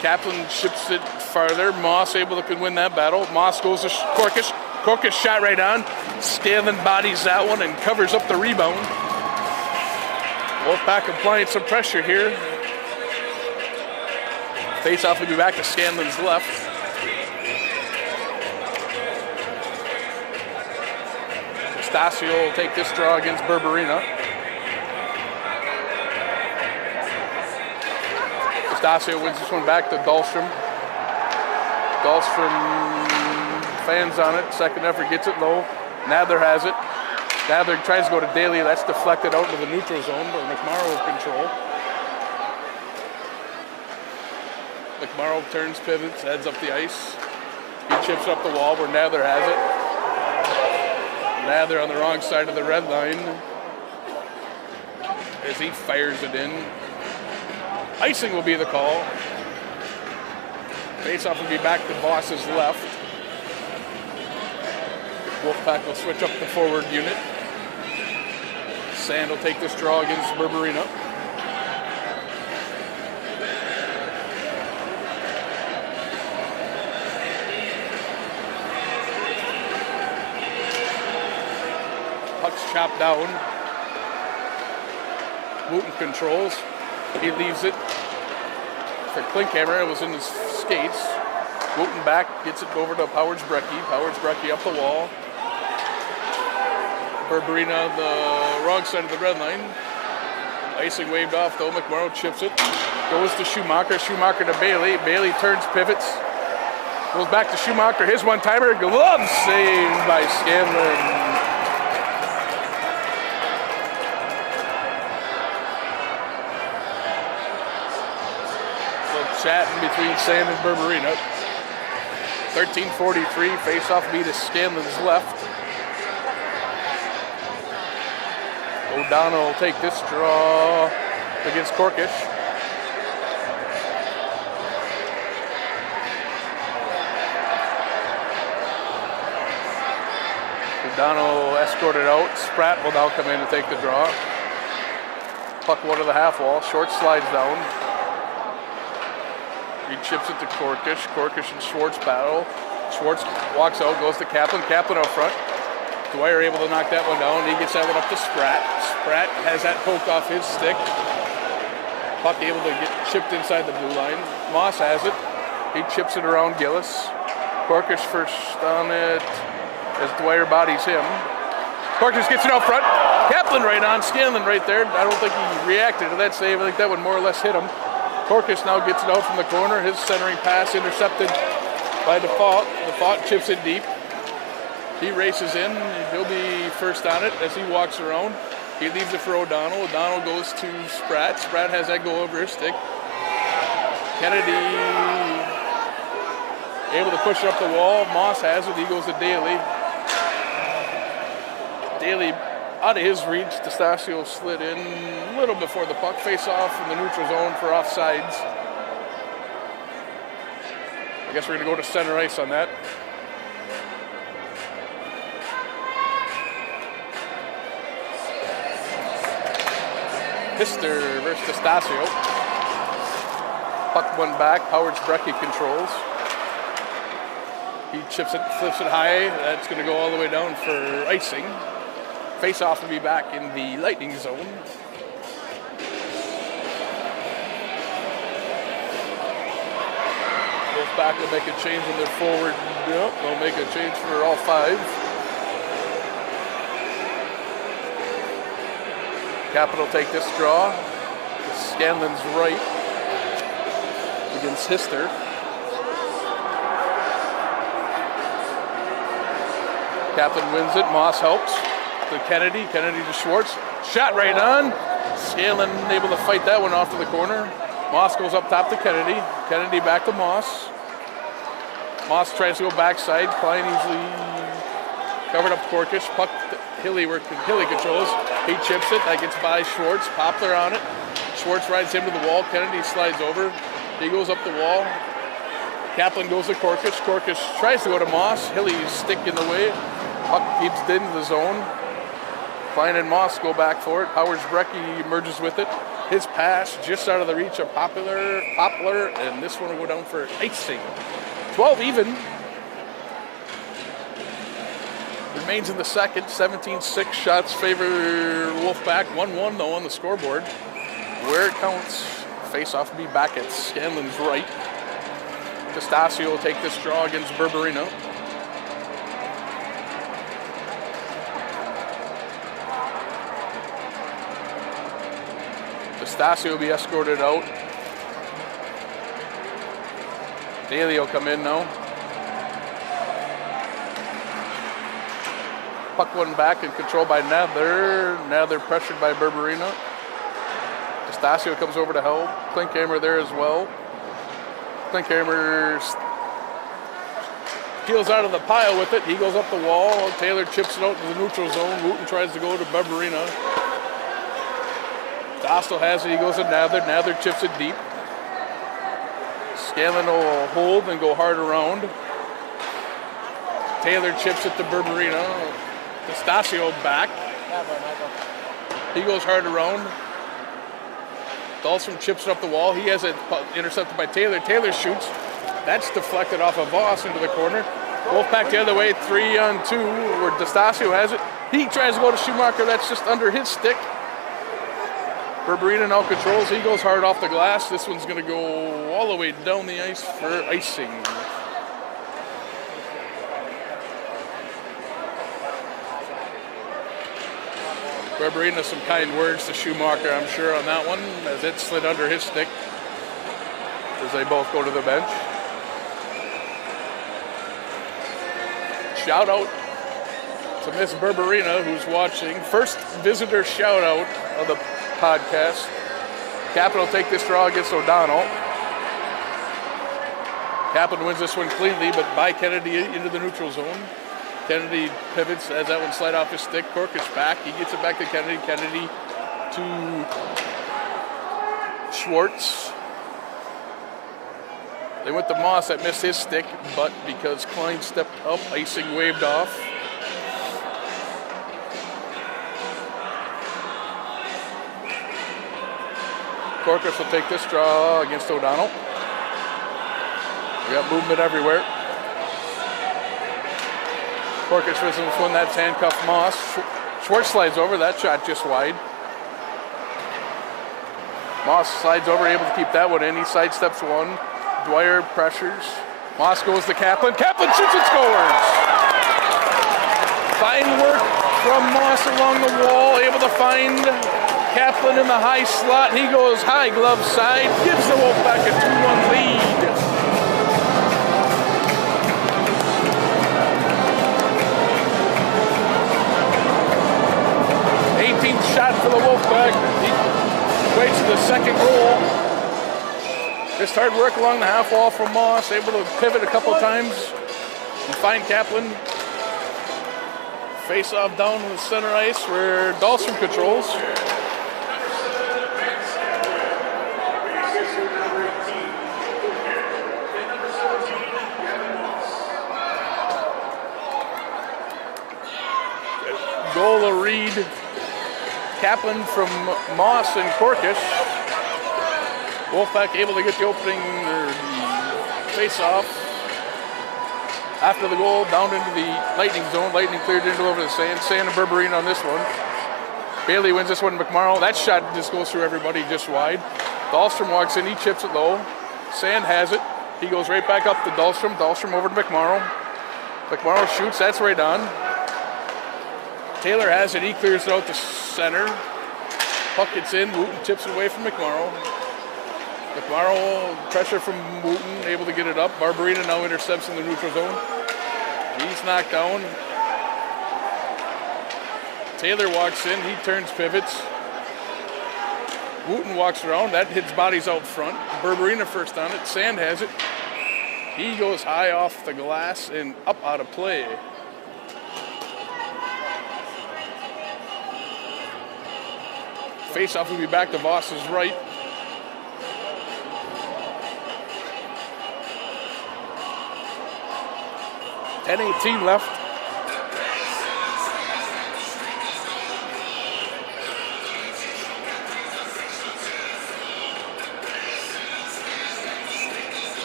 Kaplan ships it farther. Moss able to win that battle. Moss goes to Korkish. Korkish shot right on. Scanlon bodies that one and covers up the rebound. Wolfpack applying some pressure here. Face-off will be back to Scanlon's left. Stasio will take this draw against Berberina. Stasio wins this one back to Dahlstrom. Dahlstrom fans on it. Second effort gets it low. Nadler has it. Nadler tries to go to Daly. That's deflected out into the neutral zone, but McMorrow with control. McMorrow turns, pivots, heads up the ice. He chips up the wall where Nadler has it. Nadler on the wrong side of the red line as he fires it in. Icing will be the call. Face-off will be back to Voss's left. Wolfpack will switch up the forward unit. Sand will take this draw against Berberina. Puck's chopped down. Wooten controls. He leaves it for Klinkhammer. It was in his skates. Wooten back, gets it over to Powers Brecky. Powers Brecky up the wall. Berberina the wrong side of the red line. Icing waved off though. McMorrow chips it. Goes to Schumacher. Schumacher to Bailey. Bailey turns, pivots. Goes back to Schumacher. His one-timer. Glove saved by Scanlon. Chatting between Sam and Berberina. 13:43, face-off beat is Scanlon's left. O'Donnell will take this draw against Corkish. O'Donnell escorted out. Spratt will now come in and take the draw. Puck one to the half wall. Short slides down. He chips it to Corkish. Corkish and Schwartz battle. Schwartz walks out, goes to Kaplan. Kaplan out front. Dwyer able to knock that one down. He gets that one up to Spratt. Spratt has that poked off his stick. Puck able to get chipped inside the blue line. Moss has it. He chips it around Gillis. Corkish first on it as Dwyer bodies him. Corkish gets it out front. Kaplan right on. Scanlon right there. I don't think he reacted to that save. I think that one more or less hit him. Corkish now gets it out from the corner. His centering pass intercepted by Default. Default chips it deep. He races in. He'll be first on it as he walks around. He leaves it for O'Donnell. O'Donnell goes to Spratt. Spratt has that go over his stick. Kennedy able to push it up the wall. Moss has it. He goes to Daly. Daly out of his reach. D'Estasio slid in a little before the puck. Face off in the neutral zone for offsides. I guess we're going to go to center ice on that. Hister versus D'Estasio. Puck one back. Howard Brecky controls. He chips it, flips it high. That's going to go all the way down for icing. Face-off will be back in the Lightning zone. Both back will make a change in their forward. Yep, they'll make a change for all five. Capital take this draw. Scanlon's right against Hister. Kaplan wins it. Moss helps to Kennedy. Kennedy to Schwartz. Shot right on. Scanlon able to fight that one off to the corner. Moss goes up top to Kennedy. Kennedy back to Moss. Moss tries to go backside. Klein easily covered up Corkish. Puck Hilly controls. He chips it. That gets by Schwartz. Poplar on it. Schwartz rides him to the wall. Kennedy slides over. He goes up the wall. Kaplan goes to Corkish. Corkish tries to go to Moss. Hilly's stick in the way. Puck keeps into the zone. Klein and Moss go back for it. Powers Brecky merges with it. His pass just out of the reach of Poplar, and this one will go down for icing. 12 even. Remains in the second. 17-6 shots favor Wolfpack. 1-1 though on the scoreboard. Where it counts. Face-off will be back at Scanlon's right. D'Estasio will take this draw against Berberino. D'Estasio will be escorted out. Daly will come in now. Puck one back and controlled by Nather. Nather pressured by Berberino. D'Estasio comes over to help. Klinkhammer there as well. Klinkhammer peels out of the pile with it. He goes up the wall. Taylor chips it out to the neutral zone. Wooten tries to go to Berberino. Dostal has it. He goes to Nather. Nather chips it deep. Scanlon will hold and go hard around. Taylor chips it to Berberino. D'Estasio back. He goes hard around. Dahlstrom chips it up the wall. He has it intercepted by Taylor. Taylor shoots. That's deflected off of Voss into the corner. Wolfpack the other way, 3-on-2, where D'Estasio has it. He tries to go to Schumacher. That's just under his stick. Berberino now controls. He goes hard off the glass. This one's going to go all the way down the ice for icing. Berberino some kind words to Schumacher, I'm sure, on that one, as it slid under his stick as they both go to the bench. Shout out to Miss Berberino, who's watching. First visitor shout out of the podcast. Kaplan will take this draw against O'Donnell. Kaplan wins this one cleanly, but by Kennedy into the neutral zone. Kennedy pivots as that one slide off his stick. Corkish back. He gets it back to Kennedy. Kennedy to Schwartz. They went to Moss that missed his stick, but because Klein stepped up, icing waved off. Corkish will take this draw against O'Donnell. We got movement everywhere. Corkish was in the one that's handcuffed Moss. Schwartz slides over, that shot just wide. Moss slides over, able to keep that one in. He sidesteps one. Dwyer pressures. Moss goes to Kaplan. Kaplan shoots and scores! Fine work from Moss along the wall, able to find Kaplan in the high slot. He goes high glove side, gives the Wolfpack a 2-1 lead. Shot for the Wolfpack. He waits for the second goal. Just hard work along the half wall from Moss, able to pivot a couple times and find Kaplan. Face off down to the center ice where Dahlstrom controls. Goal of Reed. Kaplan from Moss and Corkish. Wolfpack able to get the opening face-off. After the goal, down into the Lightning zone. Lightning cleared into over the Sand. Sand and Berberine on this one. Bailey wins this one. McMorrow. That shot just goes through everybody just wide. Dahlstrom walks in. He chips it low. Sand has it. He goes right back up to Dahlstrom. Dahlstrom over to McMorrow. McMorrow shoots. That's right on. Taylor has it. He clears it out to center. Puck gets in. Wooten chips it away from McMorrow. McMorrow, pressure from Wooten, able to get it up. Barbarina now intercepts in the neutral zone. He's knocked down. Taylor walks in. He turns pivots. Wooten walks around. That hits bodies out front. Barbarina first on it. Sand has it. He goes high off the glass and up out of play. Face-off will be back to Voss's right. .10:18 left.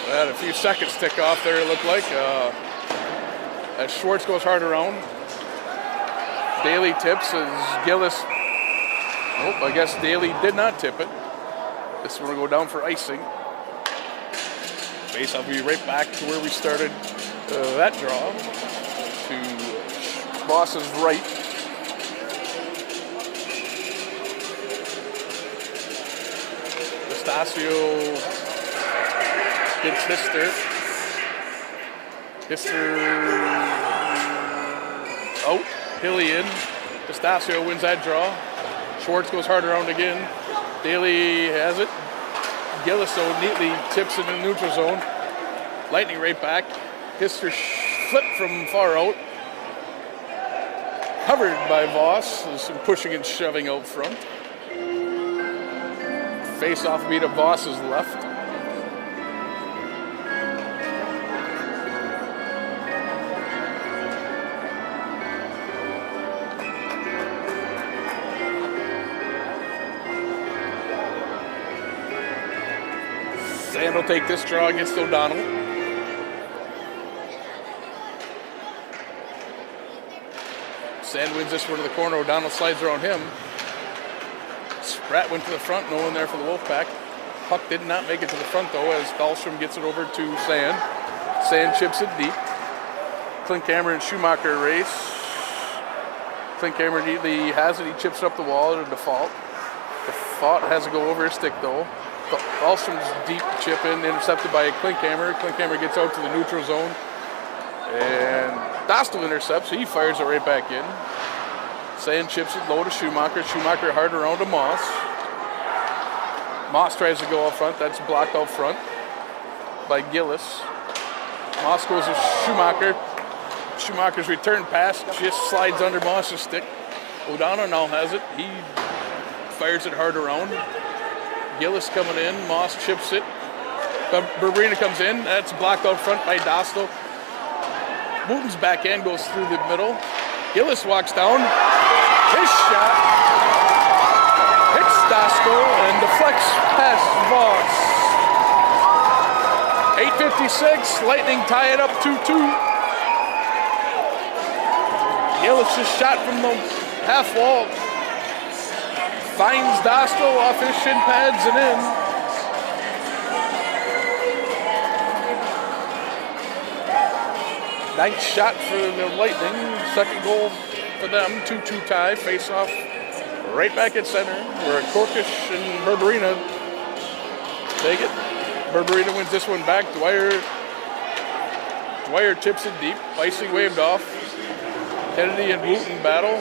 We had a few seconds tick off there, it looked like. As Schwartz goes hard around. Daly tips as Gillis. Oh, I guess Daly did not tip it. This one will go down for icing. Face, I'll be right back to where we started that draw. To Boss's right. Estacio gets Hister. Hister out. Hilly in. Estacio wins that draw. Schwartz goes hard around again. Daly has it. Gillis so neatly tips it in the neutral zone. Lightning right back. Hister flipped from far out. Covered by Voss. There's some pushing and shoving out front. Face off beat of Voss's left. Sand will take this draw against O'Donnell. Sand wins this one to the corner. O'Donnell slides around him. Spratt went to the front, no one there for the Wolfpack. Puck did not make it to the front though as Dahlstrom gets it over to Sand. Sand chips it deep. Klinkhammer and Schumacher race. Klinkhammer neatly has it. He chips it up the wall at a default. Default has to go over his stick though. Dahlstrom's deep chip in, intercepted by a Klinkhammer. Klinkhammer gets out to the neutral zone. And Dostal intercepts, he fires it right back in. Sand chips it low to Schumacher. Schumacher hard around to Moss. Moss tries to go out front, that's blocked out front by Gillis. Moss goes to Schumacher. Schumacher's return pass just slides under Moss's stick. O'Donnell now has it. He fires it hard around. Gillis coming in. Moss chips it. Berberina comes in. That's blocked out front by Dostal. Wooten's backhand goes through the middle. Gillis walks down. His shot hits Dostal and deflects past Voss. 8:56. Lightning tie it up 2-2. Gillis' shot from the half wall finds Dostal off his shin pads and in. Nice shot for the Lightning. Second goal for them. 2-2 tie. Face off right back at center where Korkish and Berberina take it. Berberina wins this one back. Dwyer tips it deep. Icing waved off. Kennedy and Wooten battle.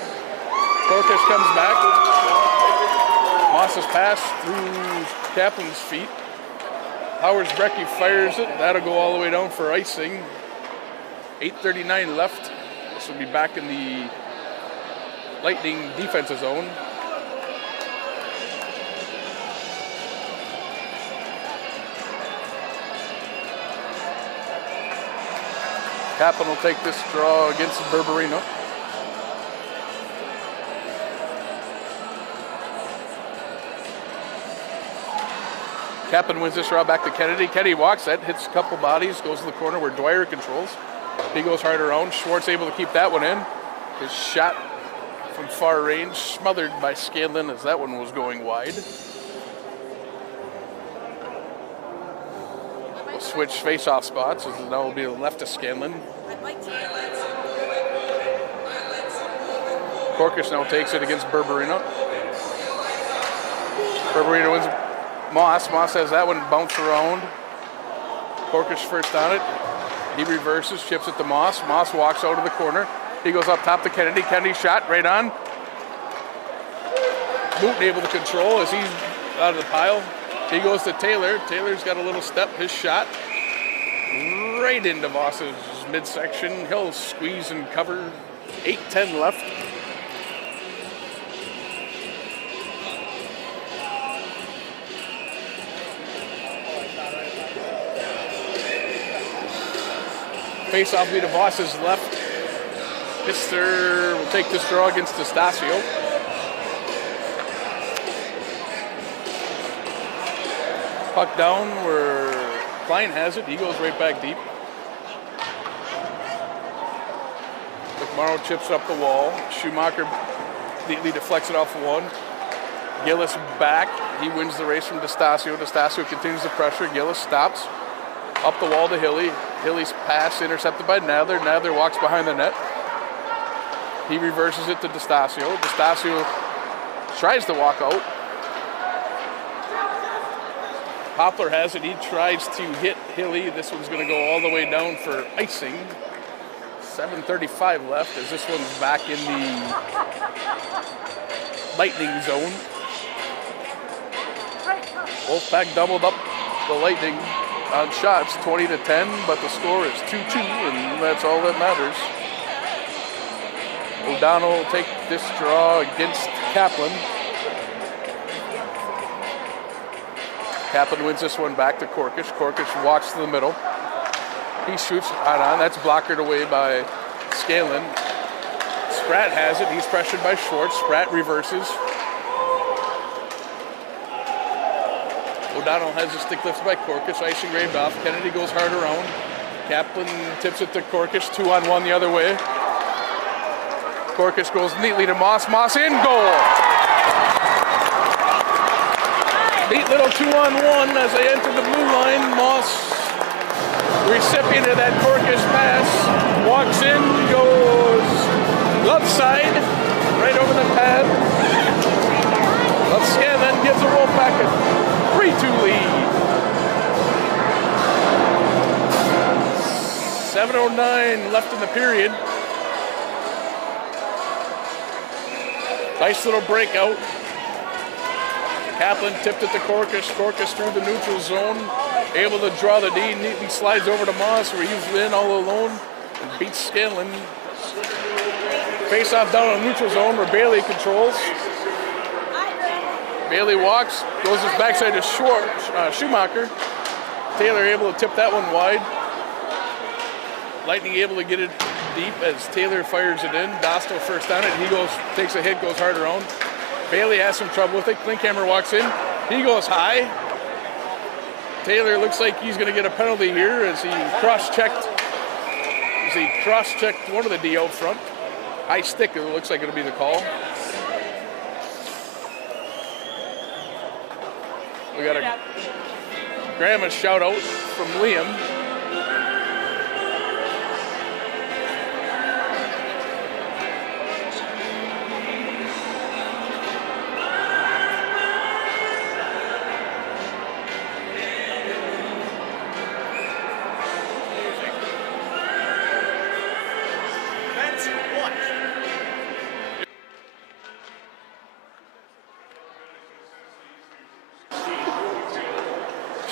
Korkish comes back. Moss's pass through Kaplan's feet. Howard's Brecky fires it. That'll go all the way down for icing. 8:39 left. This will be back in the Lightning defensive zone. Kaplan will take this draw against Berberina. Kaplan wins this draw back to Kennedy. Kennedy walks that, hits a couple bodies, goes to the corner where Dwyer controls. He goes hard around. Schwartz able to keep that one in. His shot from far range smothered by Scanlon as that one was going wide. We'll switch face-off spots as now will be left to Scanlon. Korkish now takes it against Berberina. Berberina wins. Moss has that one bounce around. Korkish first on it. He reverses, chips it to Moss. Moss walks out of the corner. He goes up top to Kennedy. Kennedy shot right on. Wooten able to control as he's out of the pile. He goes to Taylor. Taylor's got a little step. His shot right into Voss's midsection. He'll squeeze and cover. 8:10 left. Face off be to Voss's left. Hister will take this draw against D'Estasio. Puck down where Klein has it. He goes right back deep. McMorrow chips up the wall. Schumacher neatly deflects it off one. Gillis back. He wins the race from D'Estasio. D'Estasio continues the pressure. Gillis stops. Up the wall to Hilly. Hilly's pass intercepted by Nadler. Nadler walks behind the net. He reverses it to D'Estasio. D'Estasio tries to walk out. Poplar has it. He tries to hit Hilly. This one's going to go all the way down for icing. 7:35 left as this one's back in the Lightning zone. Wolfpack doubled up the Lightning on shots, 20-10, but the score is 2-2, and that's all that matters. O'Donnell will take this draw against Kaplan. Kaplan wins this one back to Korkish. Korkish walks to the middle. He shoots hot on. That's blockered away by Scanlon. Spratt has it. He's pressured by Schwartz. Spratt reverses. O'Donnell has a stick lifted by Korkish. Icing graved off. Kennedy goes hard around. Kaplan tips it to Korkish. 2-on-1 the other way. Korkish goes neatly to Moss. Moss in goal. Neat little 2-on-1 as they enter the blue line. Moss, recipient of that Korkish pass, walks in, goes left side, right over the pad. Of Scanlon gives a Wolfpack a 3-2 lead. 7:09 left in the period. Nice little breakout. Kaplan tipped it to Korkish. Korkish through the neutral zone. Able to draw the D. Neatly slides over to Moss where he's in all alone. and beats Scanlon. Face off down in the neutral zone where Bailey controls. Bailey walks, goes his backside to Schumacher. Taylor able to tip that one wide. Lightning able to get it deep as Taylor fires it in. Dosto first on it. He takes a hit, goes hard around. Bailey has some trouble with it. Klinkhammer walks in. He goes high. Taylor looks like he's going to get a penalty here as he cross-checked one of the D out front. High stick, it looks like it'll be the call. We got a grandma shout out from Liam.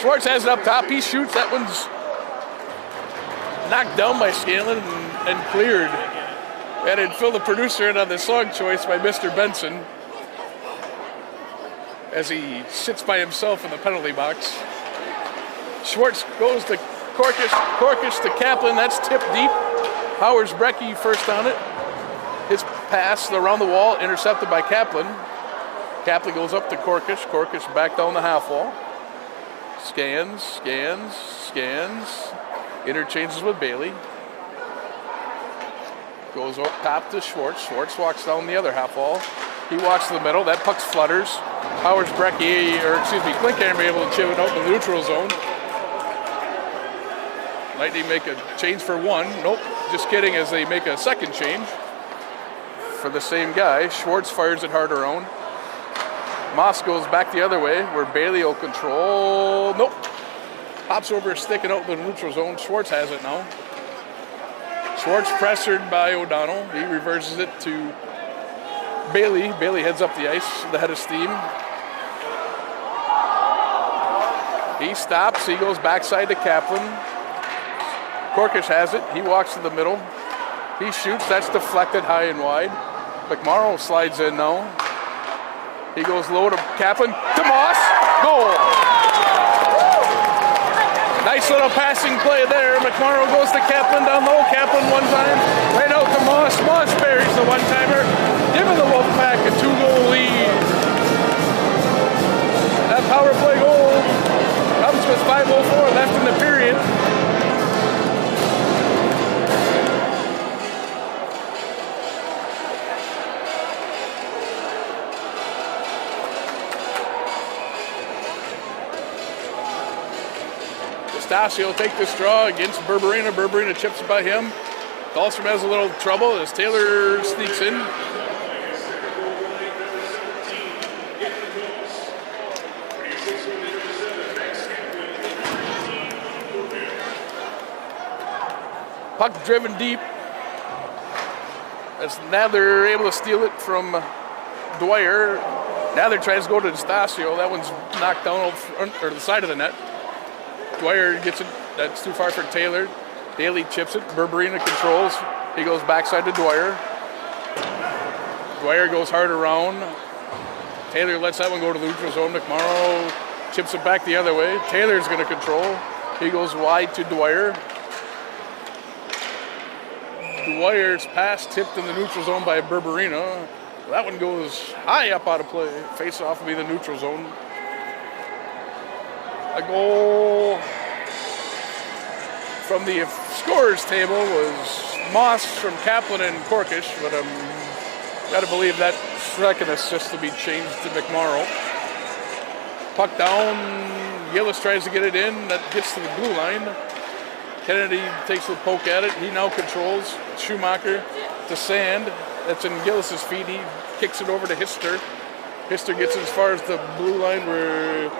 Schwartz has it up top. He shoots. That one's knocked down by Scanlon and cleared. And it Phil, the producer, in on the song choice by Mr. Benson as he sits by himself in the penalty box. Schwartz goes to Korkish to Kaplan. That's tipped deep. Powers Brecky first on it. His pass around the wall, intercepted by Kaplan. Kaplan goes up to Korkish. Korkish back down the half wall. Scans. Interchanges with Bailey. Goes up top to Schwartz. Schwartz walks down the other half wall. He walks to the middle. That puck flutters. Powers Klinkhammer able to chip it out in the neutral zone. Lightning make a change for one. Nope, just kidding, as they make a second change for the same guy. Schwartz fires it hard around. Moss goes back the other way where Bailey will control. Nope. Pops over a stick and out in the neutral zone. Schwartz has it now. Schwartz pressured by O'Donnell. He reverses it to Bailey. Bailey heads up the ice, the head of steam. He stops. He goes backside to Kaplan. Korkish has it. He walks to the middle. He shoots. That's deflected high and wide. McMorrow slides in now. He goes low to Kaplan. To Moss. Goal. Nice little passing play there. McMorrow goes to Kaplan down low. Kaplan one time. Right out to Moss. Moss buries the one-timer. Giving the Wolfpack a 2-goal lead. That power play goal comes with 5:04 left in the period. Stasio will take this draw against Berberina. Berberina chips it by him. Dahlstrom has a little trouble as Taylor sneaks in. Puck driven deep. As Nather able to steal it from Dwyer. Nather tries to go to Stasio. That one's knocked down over front, or the side of the net. Dwyer gets it. That's too far for Taylor. Daly chips it. Berberina controls. He goes backside to Dwyer. Dwyer goes hard around. Taylor lets that one go to the neutral zone. McMorrow chips it back the other way. Taylor's going to control. He goes wide to Dwyer. Dwyer's pass tipped in the neutral zone by Berberina. That one goes high up out of play. Face off will be the neutral zone. A goal from the scorers table was Moss from Kaplan and Korkish, but got to believe that second assist will be changed to McMorrow. Puck down. Gillis tries to get it in. That gets to the blue line. Kennedy takes a poke at it. He now controls. Schumacher to Sand. That's in Gillis's feet. He kicks it over to Hister. Hister gets as far as the blue line where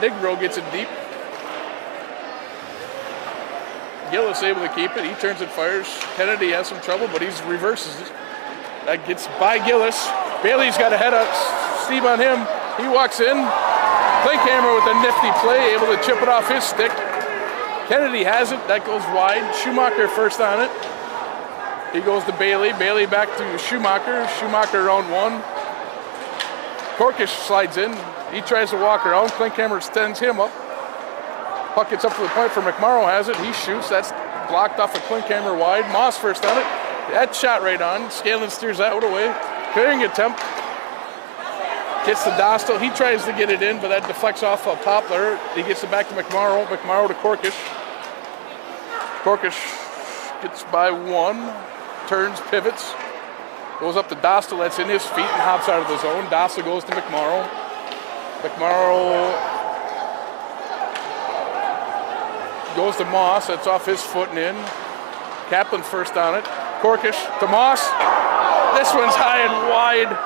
Nigro gets it deep. Gillis able to keep it. He turns and fires. Kennedy has some trouble, but he reverses it. That gets by Gillis. Bailey's got a head up. Steve on him. He walks in. Klinkhammer with a nifty play, able to chip it off his stick. Kennedy has it. That goes wide. Schumacher first on it. He goes to Bailey. Bailey back to Schumacher. Schumacher around one. Korkish slides in. He tries to walk around. Klinkhammer extends him up. Puck gets up to the point for McMorrow has it. He shoots. That's blocked off of Klinkhammer wide. Moss first on it. That shot right on. Scanlon steers that one away. Clearing attempt. Gets to Dostal. He tries to get it in, but that deflects off of Poplar. He gets it back to McMorrow. McMorrow to Korkish. Korkish gets by one. Turns, pivots. Goes up to Dostal. That's in his feet and hops out of the zone. Dostal goes to McMorrow. McMorrow goes to Moss. That's off his foot and in. Kaplan first on it. Korkish to Moss. This one's high and wide.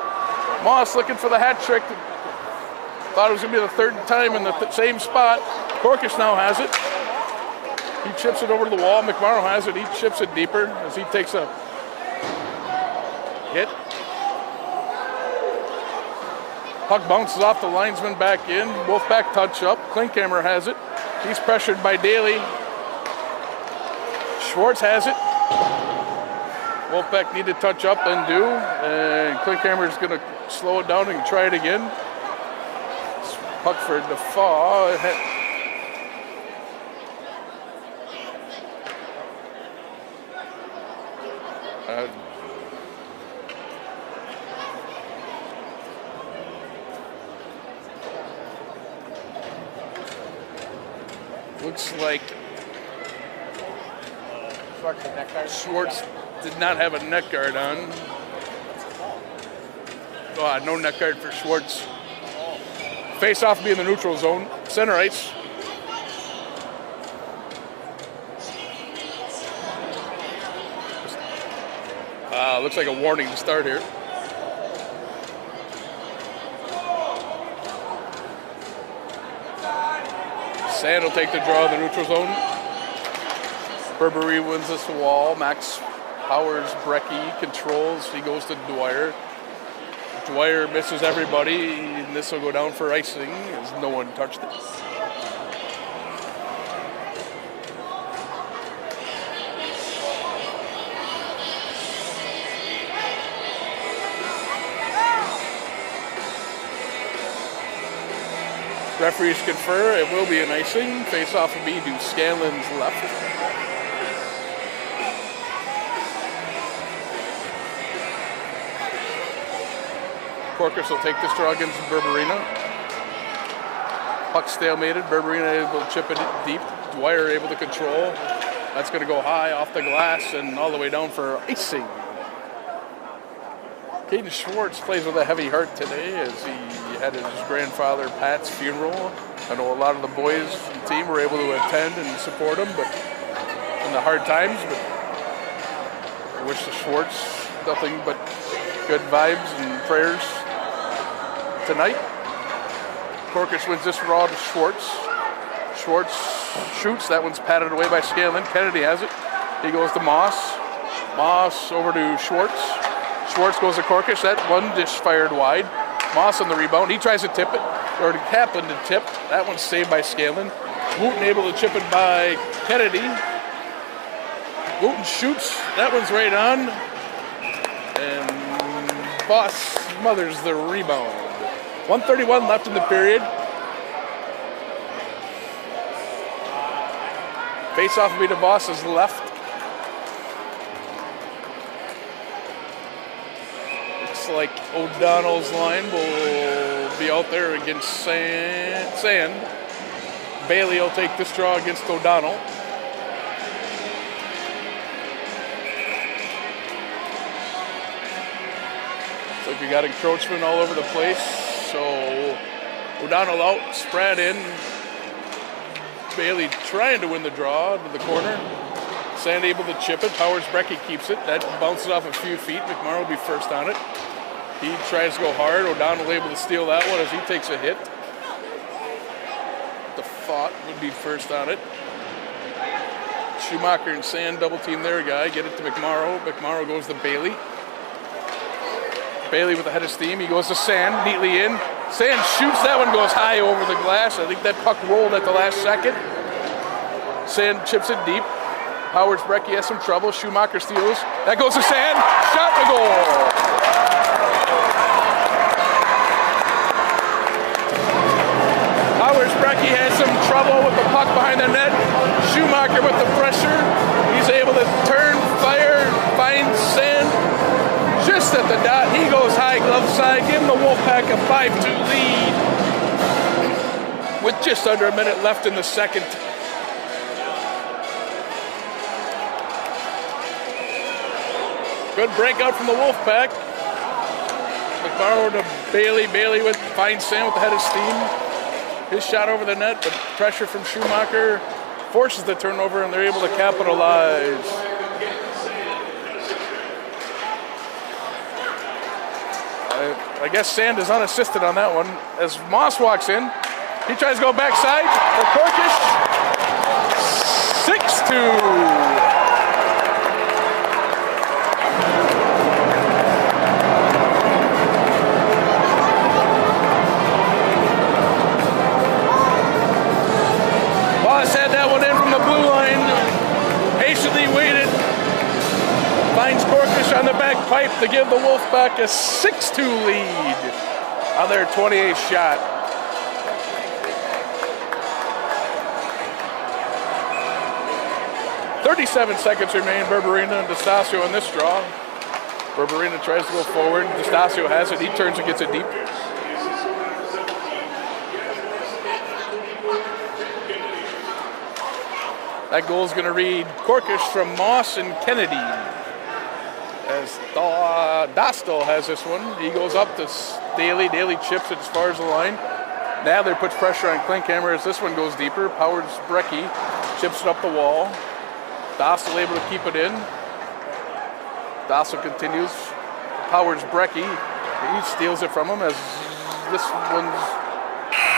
Moss looking for the hat trick. Thought it was going to be the third time in the same spot. Korkish now has it. He chips it over to the wall. McMorrow has it. He chips it deeper as he takes a hit. Puck bounces off the linesman back in. Wolfpack touch up. Klinkhammer has it. He's pressured by Daly. Schwartz has it. Wolfpack need to touch up and do. And Klinkhammer is going to slow it down and try it again. Puck for Defoe. Looks like Schwartz did not have a neck guard on. Oh, no neck guard for Schwartz. Face off be in the neutral zone. Center ice. Looks like a warning to start here. Sand will take the draw in the neutral zone. Burberry wins this wall. Max powers Brecky, controls. He goes to Dwyer. Dwyer misses everybody, and this will go down for icing as no one touched it. Referees confer, it will be an icing. Face-off will be to Scanlon's left. Korkish will take this draw against Berberina. Puck stalemated. Berberina able to chip it deep. Dwyer able to control. That's going to go high off the glass and all the way down for icing. Caden Schwartz plays with a heavy heart today as he had his grandfather Pat's funeral. I know a lot of the boys from the team were able to attend and support him, but in the hard times. But I wish the Schwartz nothing but good vibes and prayers tonight. Korkish wins this draw to Schwartz. Schwartz shoots. That one's patted away by Scanlon. Kennedy has it. He goes to Moss. Moss over to Schwartz. Schwartz goes to Korkish. That one dish fired wide. Moss on the rebound. He tries to tip it, or to Kaplan to tip. That one's saved by Scanlon. Wooten able to chip it by Kennedy. Wooten shoots. That one's right on. And Boss smothers the rebound. 1:31 left in the period. Face-off will be to Boss's left. Looks like O'Donnell's line will be out there against Sand. Bailey will take this draw against O'Donnell. Looks like we got encroachment all over the place. So O'Donnell out, spread in. Bailey trying to win the draw to the corner. Sand able to chip it. Powers Brecky keeps it. That bounces off a few feet. McMorrow will be first on it. He tries to go hard. O'Donnell able to steal that one as he takes a hit. The thought would be first on it. Schumacher and Sand double team their guy. Get it to McMorrow. McMorrow goes to Bailey. Bailey with the head of steam. He goes to Sand, neatly in. Sand shoots. That one goes high over the glass. I think that puck rolled at the last second. Sand chips it deep. Howard's Brecky has some trouble. Schumacher steals. That goes to Sand. Shot and a goal. Howard's Brecky has some trouble with the puck behind the net. Schumacher with the pressure. He's able to turn, fire, find Sand just at the dot. He goes high glove side, giving the Wolfpack a 5-2 lead with just under a minute left in the second. Good breakout from the Wolfpack. McMorrow to Bailey. Bailey finds Sand with the head of steam. His shot over the net, but pressure from Schumacher forces the turnover, and they're able to capitalize. I guess Sand is unassisted on that one. As Moss walks in, he tries to go backside for Corkish. 6-2. Had that one in from the blue line, patiently waited, finds Corkish on the back pipe to give the Wolfpack a 6-2 lead on their 28th shot. .37 seconds remain. Berberina and DeStasio in this draw. Berberina tries to go forward. DeStasio has it. He turns and gets it deep. That goal is going to read Corkish from Moss and Kennedy. As Dostal has this one. He goes up to Daly. Daly chips it as far as the line. Nadler puts pressure on Klinkhammer as this one goes deeper. Powers Brecky chips it up the wall. Dostal able to keep it in. Dostal continues. Powers Brecky. He steals it from him as this one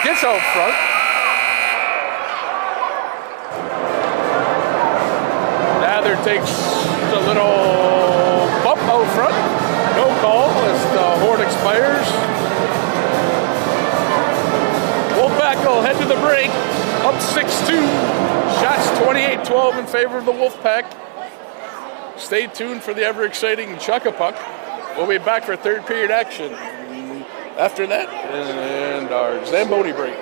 gets out front. Takes a little bump out front. No call as the horn expires. Wolfpack will head to the break. Up 6-2. Shots 28-12 in favor of the Wolfpack. Stay tuned for the ever-exciting Chuck-a-Puck. We'll be back for third period action after that and our Zamboni break.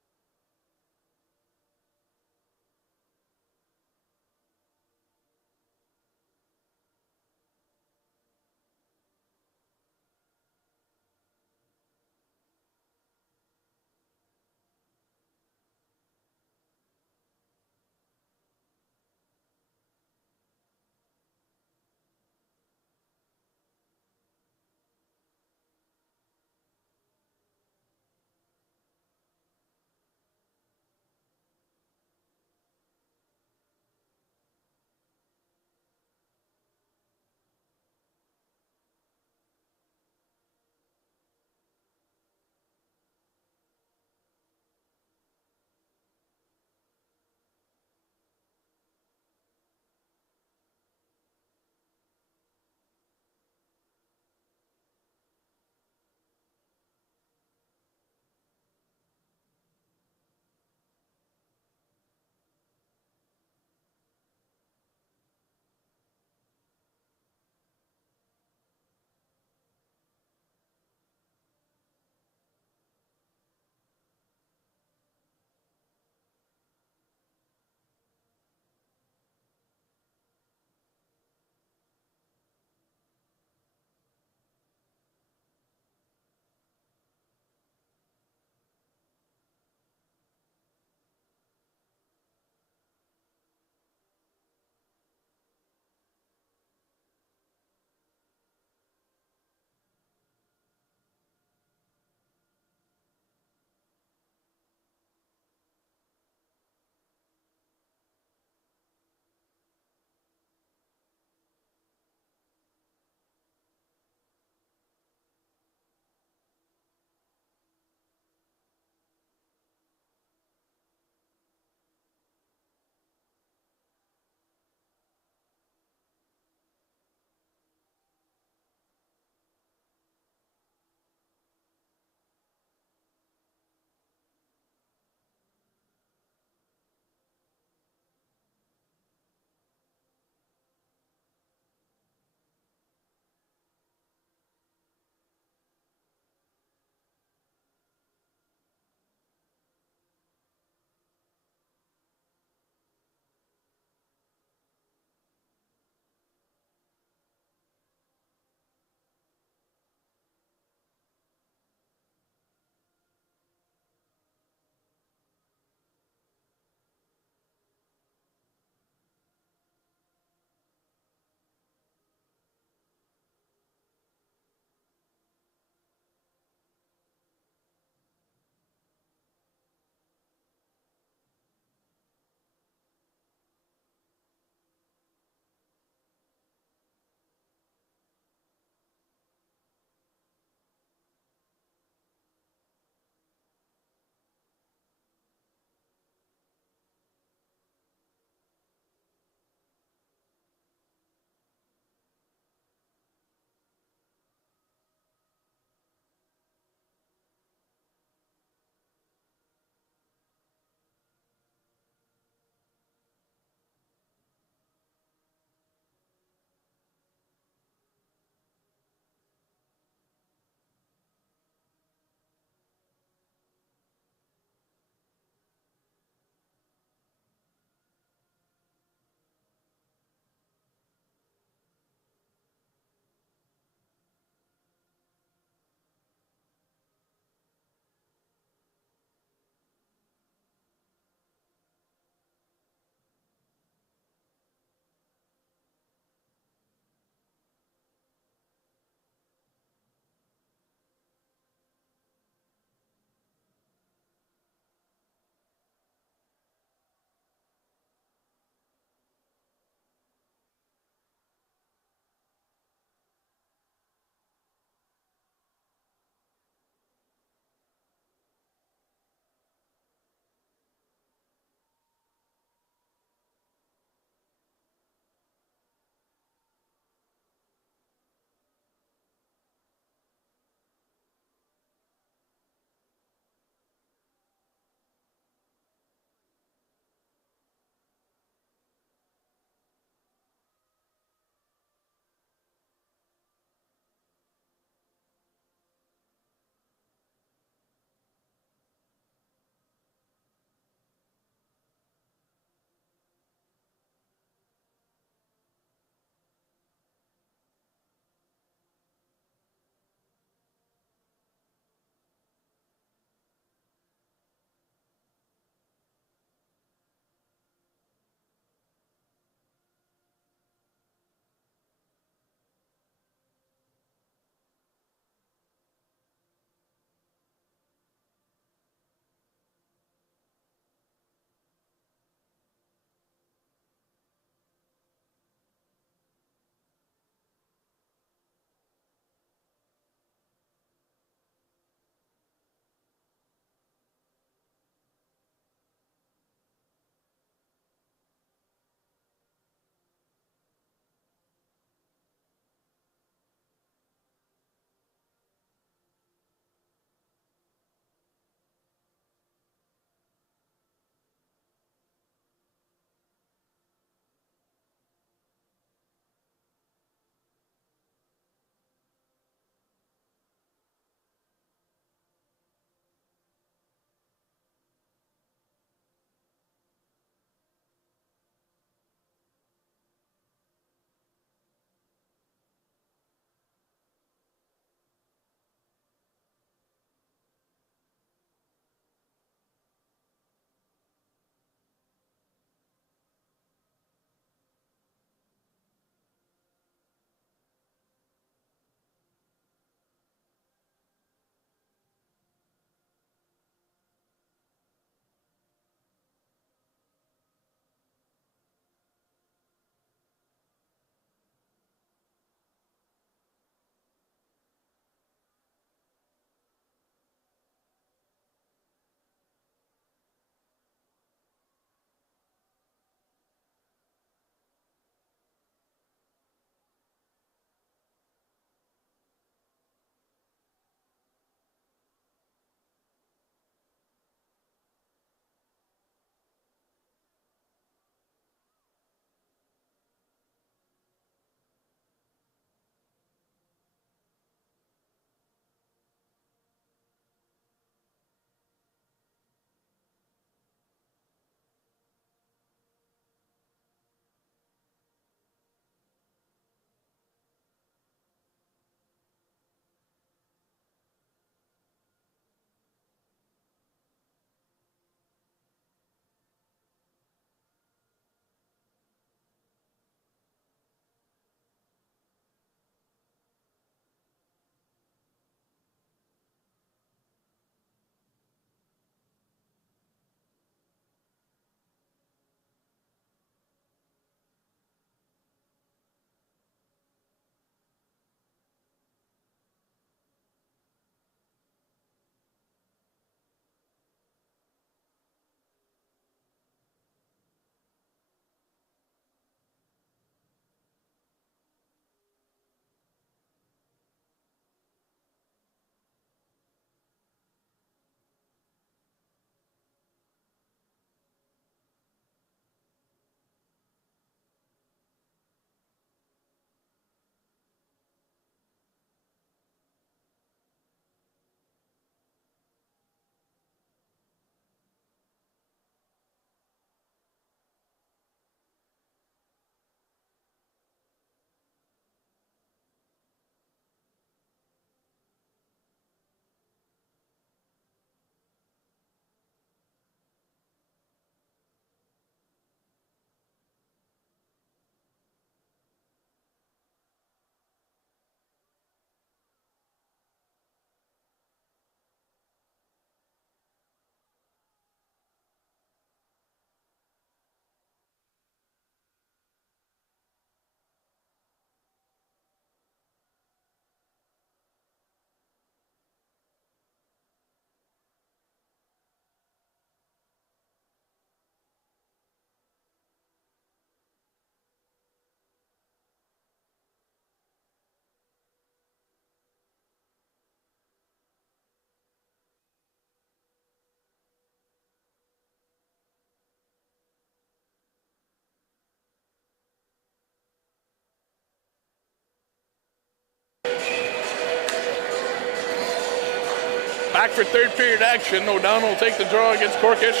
Back for third period action. O'Donnell will take the draw against Corkish.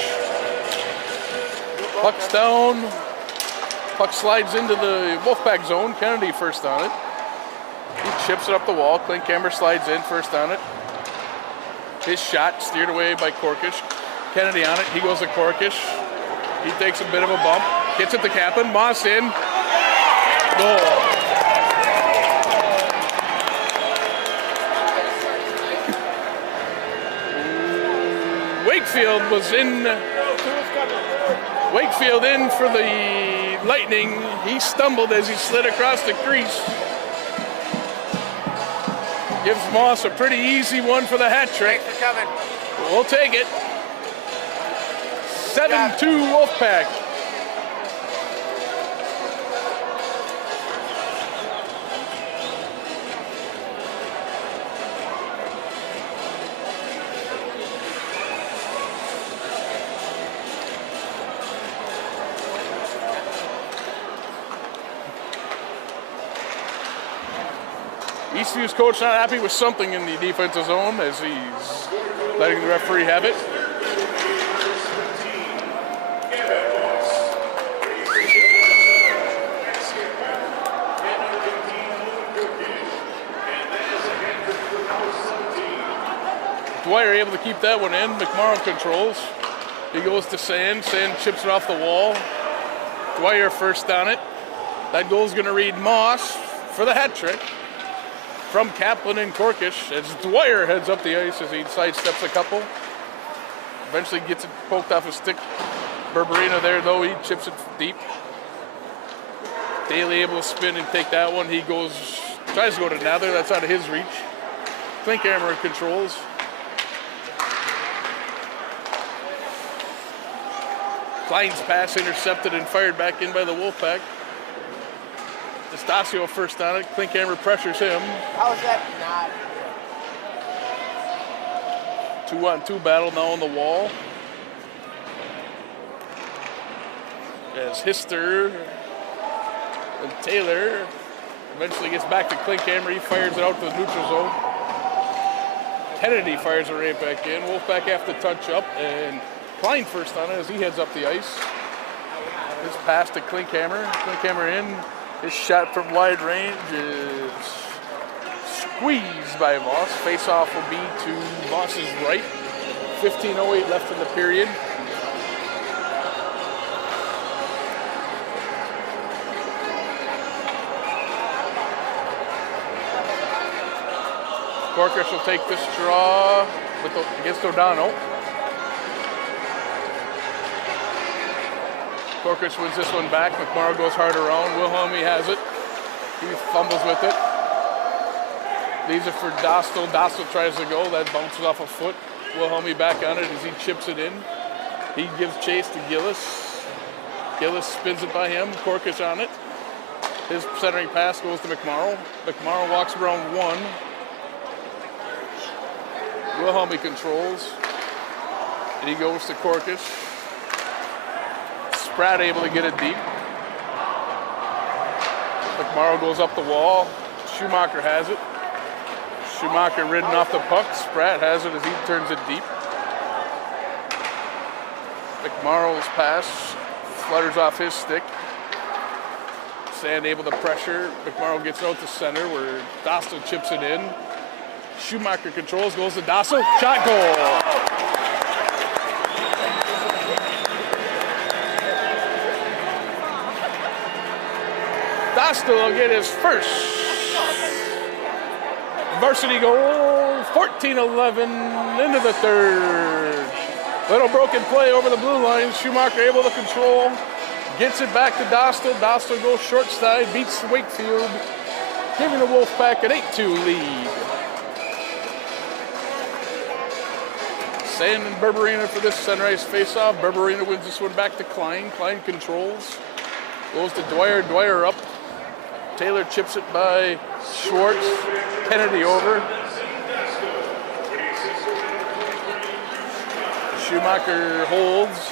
Puck's down. Puck slides into the Wolfpack zone. Kennedy first on it. He chips it up the wall. Klinkhammer slides in first on it. His shot steered away by Corkish. Kennedy on it. He goes to Corkish. He takes a bit of a bump. Gets it to Kaplan. Moss in. Goal. Wakefield was in. Wakefield in for the Lightning. He stumbled as he slid across the crease. Gives Moss a pretty easy one for the hat trick. Thanks for coming. We'll take it. 7-2 Wolfpack. Eastview's coach not happy with something in the defensive zone as he's letting the referee have it. Dwyer able to keep that one in. McMorrow controls. He goes to Sand. Sand chips it off the wall. Dwyer first on it. That goal's going to read Moss for the hat trick from Kaplan and Corkish as Dwyer heads up the ice as he sidesteps a couple. Eventually gets it poked off his stick. Berberina there though, he chips it deep. Daly able to spin and take that one. He tries to go to Nather, that's out of his reach. Klinkhammer controls. Klein's pass intercepted and fired back in by the Wolfpack. Estacio first on it. Klinkhammer pressures him. How is that not? 2-on-2 battle now on the wall. As Hister and Taylor eventually gets back to Klinkhammer. He fires it out to the neutral zone. Kennedy fires it right back in. Wolfpack have to touch up, and Klein first on it as he heads up the ice. His pass to Klinkhammer. Klinkhammer in. His shot from wide range is squeezed by Voss. Face-off will be to Voss's right. 15:08 left in the period. Corkish will take this draw against O'Donnell. Corkish wins this one back. McMorrow goes hard around. Wilhelmy has it. He fumbles with it. Leaves it for Dostal. Dostal tries to go. That bounces off a foot. Wilhelmy back on it as he chips it in. He gives chase to Gillis. Gillis spins it by him. Corkish on it. His centering pass goes to McMorrow. McMorrow walks around one. Wilhelmy controls. And he goes to Corkish. Spratt able to get it deep. McMorrow goes up the wall. Schumacher has it. Schumacher ridden off the puck. Spratt has it as he turns it deep. McMorrow's pass flutters off his stick. Sand able to pressure. McMorrow gets out to center where Dostal chips it in. Schumacher controls, goes to Dostal. Shot goal. Dostal will get his first varsity goal, 14-11 into the third. Little broken play over the blue line. Schumacher able to control, gets it back to Dostal. Dostal goes short side, beats Wakefield, giving the Wolfpack an 8-2 lead. Sand and Berberina for this sunrise face-off. Berberina wins this one back to Klein. Klein controls, goes to Dwyer. Dwyer up. Taylor chips it by Schwartz. Kennedy over. Schumacher holds.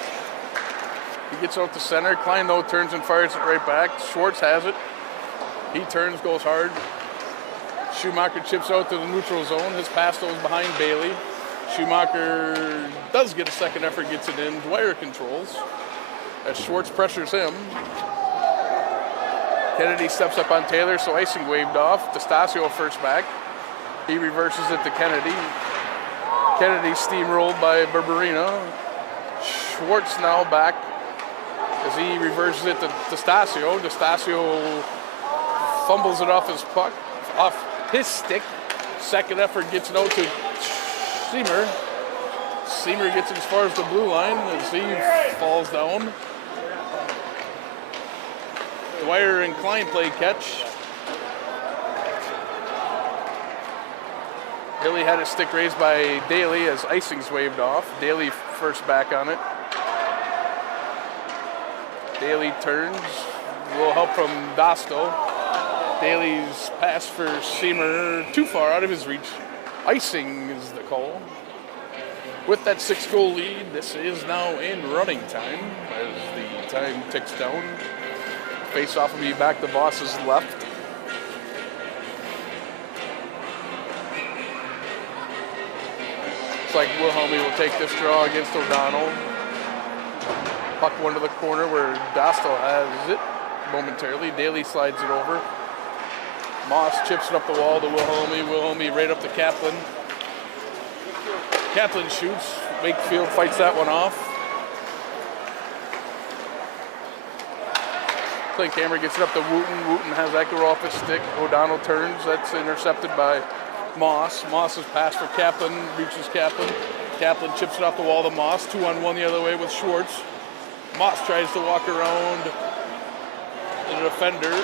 He gets out to center. Klein, though, turns and fires it right back. Schwartz has it. He turns, goes hard. Schumacher chips out to the neutral zone. His pass goes behind Bailey. Schumacher does get a second effort, gets it in. Dwyer controls as Schwartz pressures him. Kennedy steps up on Taylor, so icing waved off. DeStasio first back. He reverses it to Kennedy. Kennedy steamrolled by Barberina. Schwartz now back as he reverses it to DeStasio. DeStasio fumbles it off his puck, off his stick. Second effort gets it out to Seymour. Seymour gets it as far as the blue line as he falls down. Dwyer and Klein play catch. Hilly had his stick raised by Daly as icing's waved off. Daly first back on it. Daly turns. A little help from Dosto. Daly's pass for Seymour too far out of his reach. Icing is the call. With that 6-goal lead, this is now in running time as the time ticks down. Face-off will be back to Voss's left. Looks like Wilhelmy will take this draw against O'Donnell. Puck one to the corner where Dosto has it momentarily. Daly slides it over. Moss chips it up the wall to Wilhelmy. Wilhelmy right up to Kaplan. Kaplan shoots. Wakefield fights that one off. Play camera gets it up to Wooten. Wooten has that go off his stick. O'Donnell turns. That's intercepted by Moss. Moss's pass for Kaplan reaches Kaplan. Kaplan chips it off the wall to Moss. 2-on-1 the other way with Schwartz. Moss tries to walk around the defender.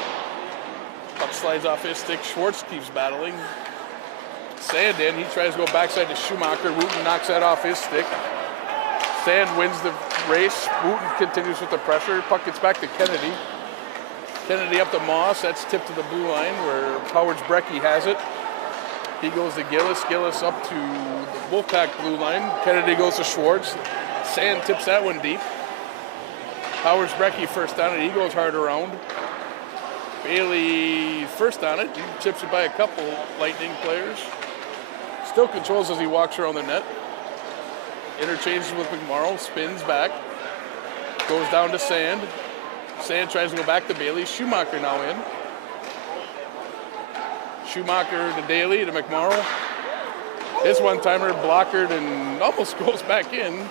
Puck slides off his stick. Schwartz keeps battling. Sand in. He tries to go backside to Schumacher. Wooten knocks that off his stick. Sand wins the race. Wooten continues with the pressure. Puck gets back to Kennedy. Kennedy up to Moss. That's tipped to the blue line where Powers Brecky has it. He goes to Gillis. Gillis up to the Wolfpack blue line. Kennedy goes to Schwartz. Sand tips that one deep. Powers Brecky first on it. He goes hard around. Bailey first on it. He chips it by a couple Lightning players. Still controls as he walks around the net. Interchanges with McMorrow. Spins back. Goes down to Sand. Sand tries to go back to Bailey. Schumacher now in. Schumacher to Daly to McMorrow. His one-timer blockered and almost goes back in.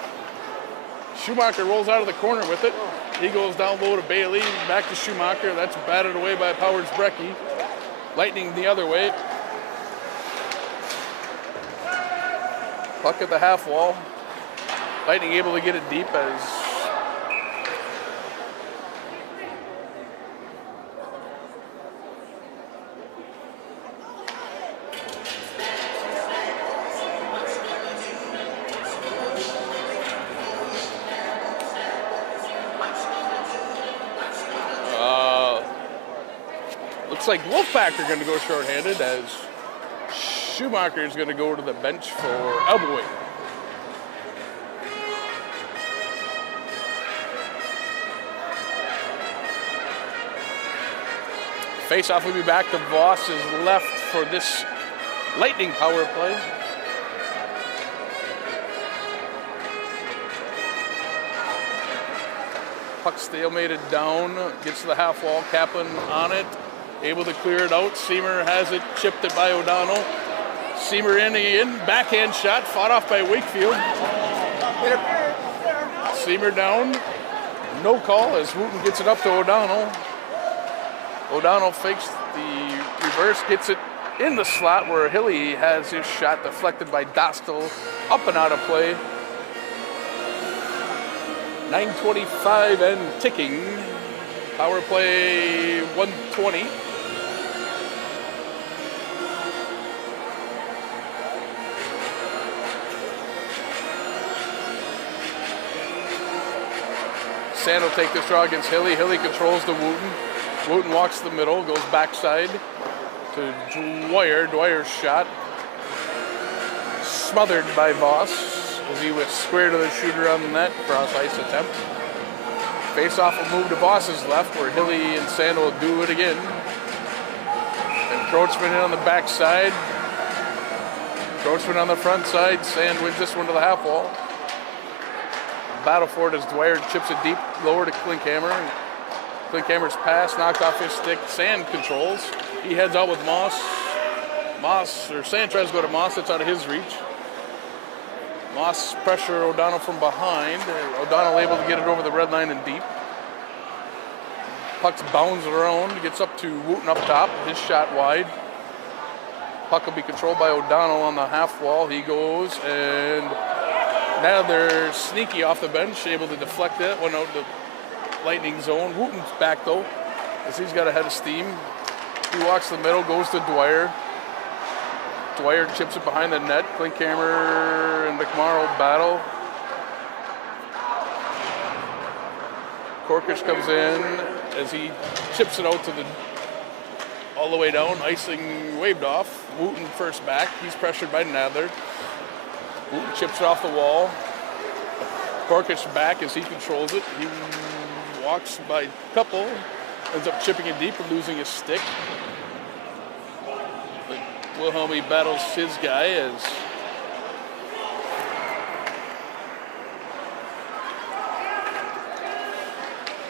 Schumacher rolls out of the corner with it. He goes down low to Bailey. Back to Schumacher. That's batted away by Powers Brecky. Lightning the other way. Puck at the half wall. Lightning able to get it deep as looks like Wolfpack are going to go shorthanded as Schumacher is going to go to the bench for elbowing. Face-off will be back to Voss's left for this Lightning power play. Puck stalemated down, gets to the half wall. Kaplan on it, able to clear it out. Seymour has it, chipped it by O'Donnell. Seymour in, backhand shot, fought off by Wakefield. Seymour down, no call as Wooten gets it up to O'Donnell. O'Donnell fakes the reverse, gets it in the slot where Hilly has his shot deflected by Dostal, up and out of play. 9:25 and ticking. Power play 120. Sand will take this draw against Hilly. Hilly controls the Wooten. Wooten walks the middle, goes backside to Dwyer. Dwyer's shot smothered by Voss as he was square to the shooter on the net. Cross ice attempt. Face-off will move to Voss's left where Hilly and Sand will do it again. Encroachment in on the backside. Coachman on the front side. Sand wins this one to the half wall. Battle for it as Dwyer chips it deep, lower to Klinkhammer. Klinkhammer's pass knocked off his stick. Sand controls. He heads out with Moss. Sand tries to go to Moss. It's out of his reach. Moss pressure O'Donnell from behind. O'Donnell able to get it over the red line and deep. Puck's bounds around, gets up to Wooten up top. His shot wide. Puck will be controlled by O'Donnell on the half wall. He goes, and now they're sneaky off the bench, able to deflect that one out the Lightning zone. Wooten's back though, as he's got a head of steam. He walks the middle, goes to Dwyer. Dwyer chips it behind the net. Klinkhammer and McMorrow battle. Korkish comes in as he chips it out to the all the way down. Icing waved off. Wooten first back. He's pressured by Nadler. Wooten chips it off the wall. Korkish back as he controls it. He walks by a couple. Ends up chipping it deep and losing his stick. Wilhelmy battles his guy as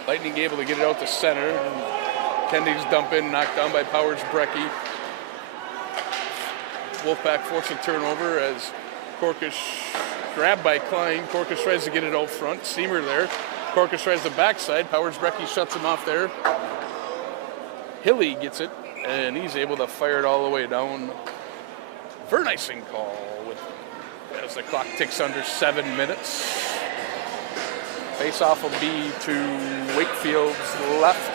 Lightning able to get it out to center. Kendig's dump in, knocked down by Powers Brecky. Wolfpack forced a turnover as Korkish grabbed by Klein. Korkish tries to get it out front. Seamer there. Korkish tries the backside. Powers Brecky shuts him off there. Hilly gets it, and he's able to fire it all the way down. Icing call as the clock ticks under 7 minutes. Face-off will be to Wakefield's left.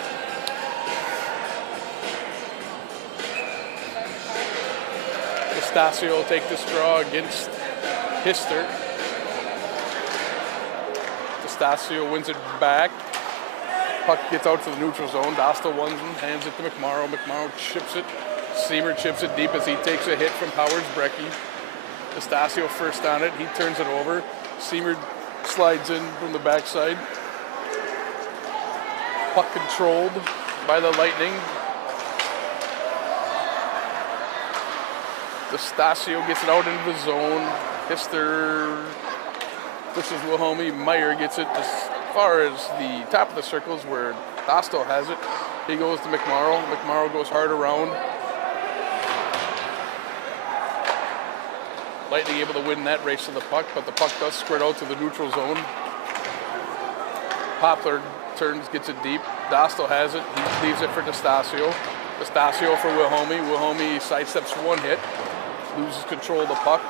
Estacio will take this draw against Hister. Estacio wins it back. Puck gets out to the neutral zone. Dostal wins and hands it to McMorrow. McMorrow chips it. Seamer chips it deep as he takes a hit from Powers Brecky. Estacio first on it. He turns it over. Seamer slides in from the backside. Puck controlled by the Lightning. Estacio gets it out into the zone. Hister pushes Wilhelmy. Meyer gets it as far as the top of the circles where Dostal has it. He goes to McMorrow. McMorrow goes hard around. Lightning able to win that race to the puck, but the puck does squirt out to the neutral zone. Poplar turns, gets it deep. Dostal has it. He leaves it for Estacio. Estacio for Wilhelmy. Wilhelmy sidesteps one hit. Loses control of the puck.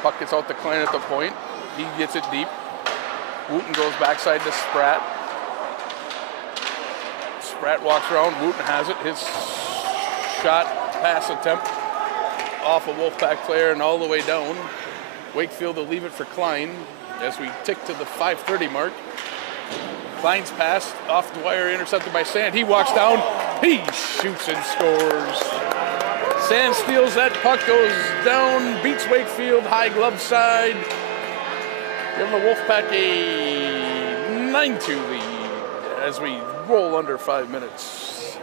Puck gets out to Klein at the point. He gets it deep. Wooten goes backside to Spratt. Spratt walks around. Wooten has it. His shot pass attempt off a Wolfpack player and all the way down. Wakefield will leave it for Klein as we tick to the 5:30 mark. Klein's pass off Dwyer, intercepted by Sand. He walks down. He shoots and scores. Sand steals that puck, goes down, beats Wakefield, high glove side. Giving the Wolfpack a 9-2 lead as we roll under 5 minutes.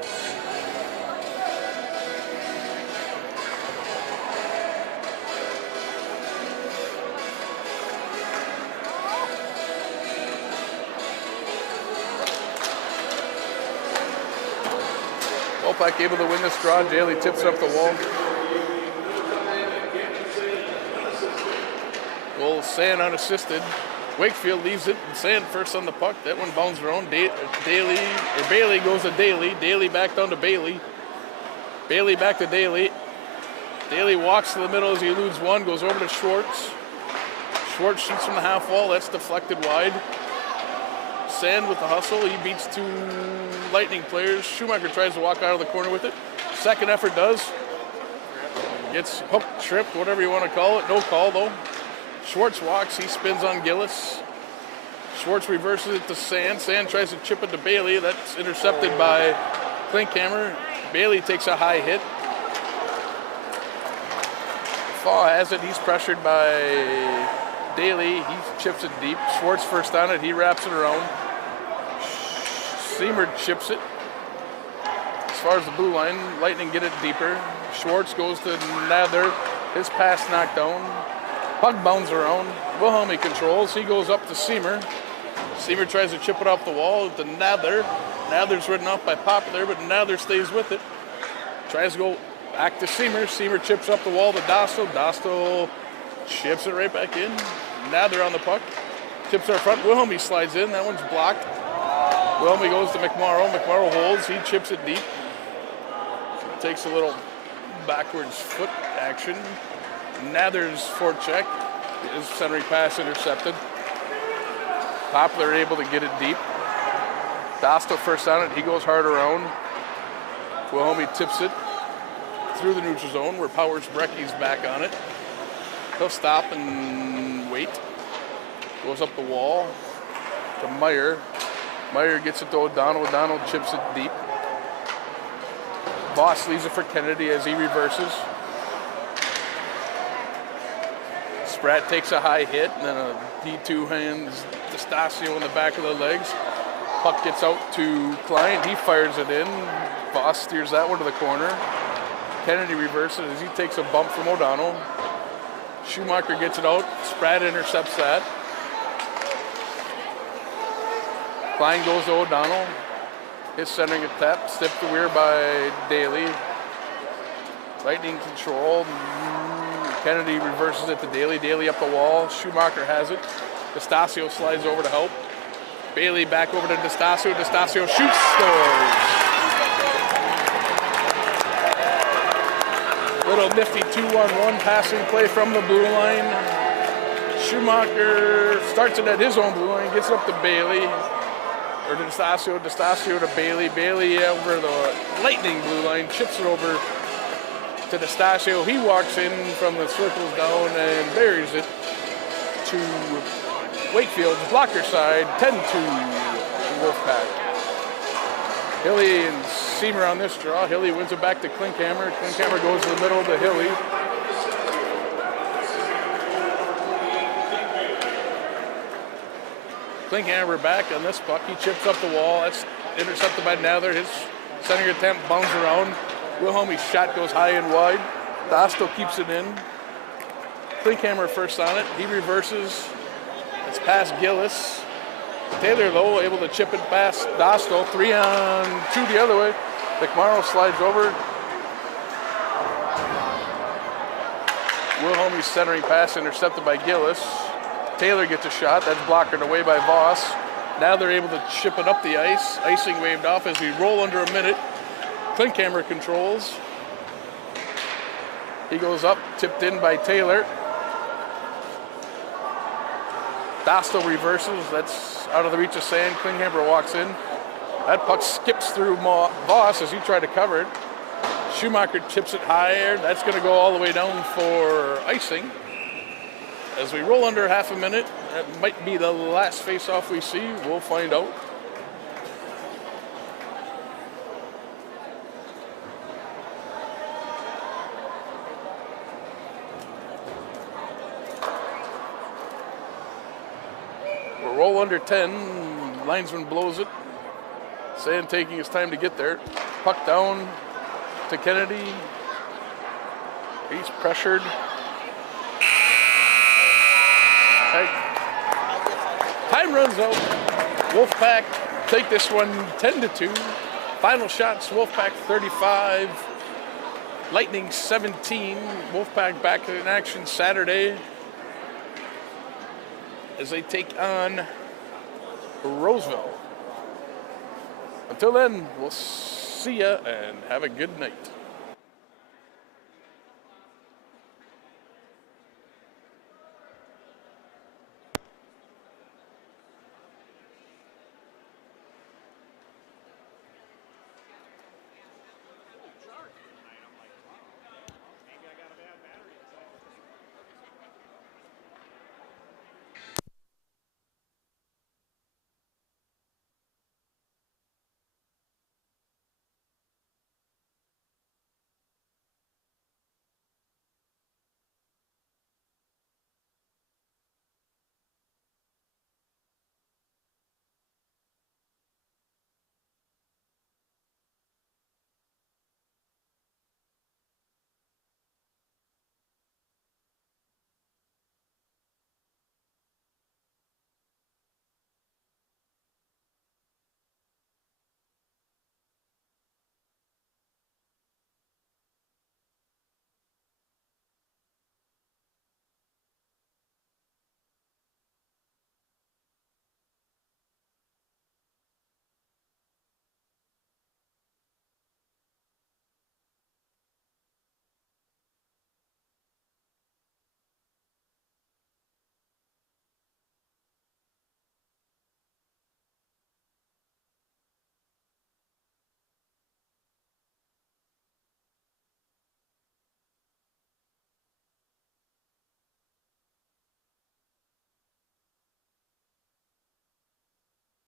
Wolfpack able to win this draw. Daly tips it up the wall. Well, Sand unassisted. Wakefield leaves it. Sand first on the puck. That one bounces around. Bailey goes to Daly. Daly back down to Bailey. Bailey back to Daly. Daly walks to the middle as he eludes one. Goes over to Schwartz. Schwartz shoots from the half wall. That's deflected wide. Sand with the hustle. He beats two Lightning players. Schumacher tries to walk out of the corner with it. Second effort does. Gets hooked, tripped, whatever you want to call it. No call though. Schwartz walks. He spins on Gillis. Schwartz reverses it to Sand. Sand tries to chip it to Bailey. That's intercepted by Klinkhammer. Bailey takes a high hit. Fall has it. He's pressured by Daly. He chips it deep. Schwartz first on it. He wraps it around. Seamer chips it. As far as the blue line, Lightning get it deeper. Schwartz goes to Nadler. His pass knocked down. Puck bounds around. Wilhelmy controls. He goes up to Seamer. Seamer tries to chip it off the wall to Nather. Nather's ridden off by Popular, but Nather stays with it. Tries to go back to Seamer. Seamer chips up the wall to Dostal. Dostal chips it right back in. Nather on the puck. Chips it up front. Wilhelmy slides in. That one's blocked. Wilhelmy goes to McMorrow. McMorrow holds. He chips it deep. Takes a little backwards foot action. Nather's forecheck. His centering pass intercepted. Popular able to get it deep. Dostal first on it. He goes hard around. Wilhelmy tips it through the neutral zone where Powers Brecky's back on it. He'll stop and wait. Goes up the wall to Meyer. Meyer gets it to O'Donnell. O'Donnell chips it deep. Voss leaves it for Kennedy as he reverses. Spratt takes a high hit and then a D2 hands D'Estasio in the back of the legs. Puck gets out to Klein. He fires it in. Voss steers that one to the corner. Kennedy reverses as he takes a bump from O'Donnell. Schumacher gets it out. Spratt intercepts that. Klein goes to O'Donnell. His centering attack, stiff to rear by Daly. Lightning control. Kennedy reverses it to Daly. Daly up the wall. Schumacher has it. D'Estasio slides over to help. Bailey back over to D'Estasio. D'Estasio shoots, scores. Little nifty 2-on-1 passing play from the blue line. Schumacher starts it at his own blue line, gets it up to Bailey. Or to D'Estasio, D'Estasio to Bailey. Bailey over the Lightning blue line, chips it over to D'Estasio. He walks in from the circles down and buries it to Wakefield's blocker side, 10-2 Wolfpack. Hilly and Seamer on this draw. Hilly wins it back to Klinkhammer. Klinkhammer goes to the middle to Hilly. Klinkhammer back on this puck. He chips up the wall. That's intercepted by Nather. His centering attempt bounds around. Wilhelmy's shot goes high and wide. Dostal keeps it in. Klinkhammer first on it. He reverses. It's past Gillis. Taylor, though, able to chip it past Dostal. 3-on-2 the other way. McMorrow slides over. Wilhelmy's centering pass intercepted by Gillis. Taylor gets a shot. That's blocked away by Voss. Now they're able to chip it up the ice. Icing waved off as we roll under a minute. Klinkhammer controls. He goes up, tipped in by Taylor. Dostal reverses. That's out of the reach of sand. Klinkhammer walks in. That puck skips through Voss as he tried to cover it. Schumacher chips it higher. That's going to go all the way down for icing. As we roll under half a minute, that might be the last face-off we see. We'll find out. We'll roll under 10. Linesman blows it. Sand taking his time to get there. Puck down to Kennedy. He's pressured. Time runs out. Wolfpack take this one 10-2. Final shots, Wolfpack 35. Lightning 17. Wolfpack back in action Saturday as they take on Roseville. Until then, we'll see ya and have a good night.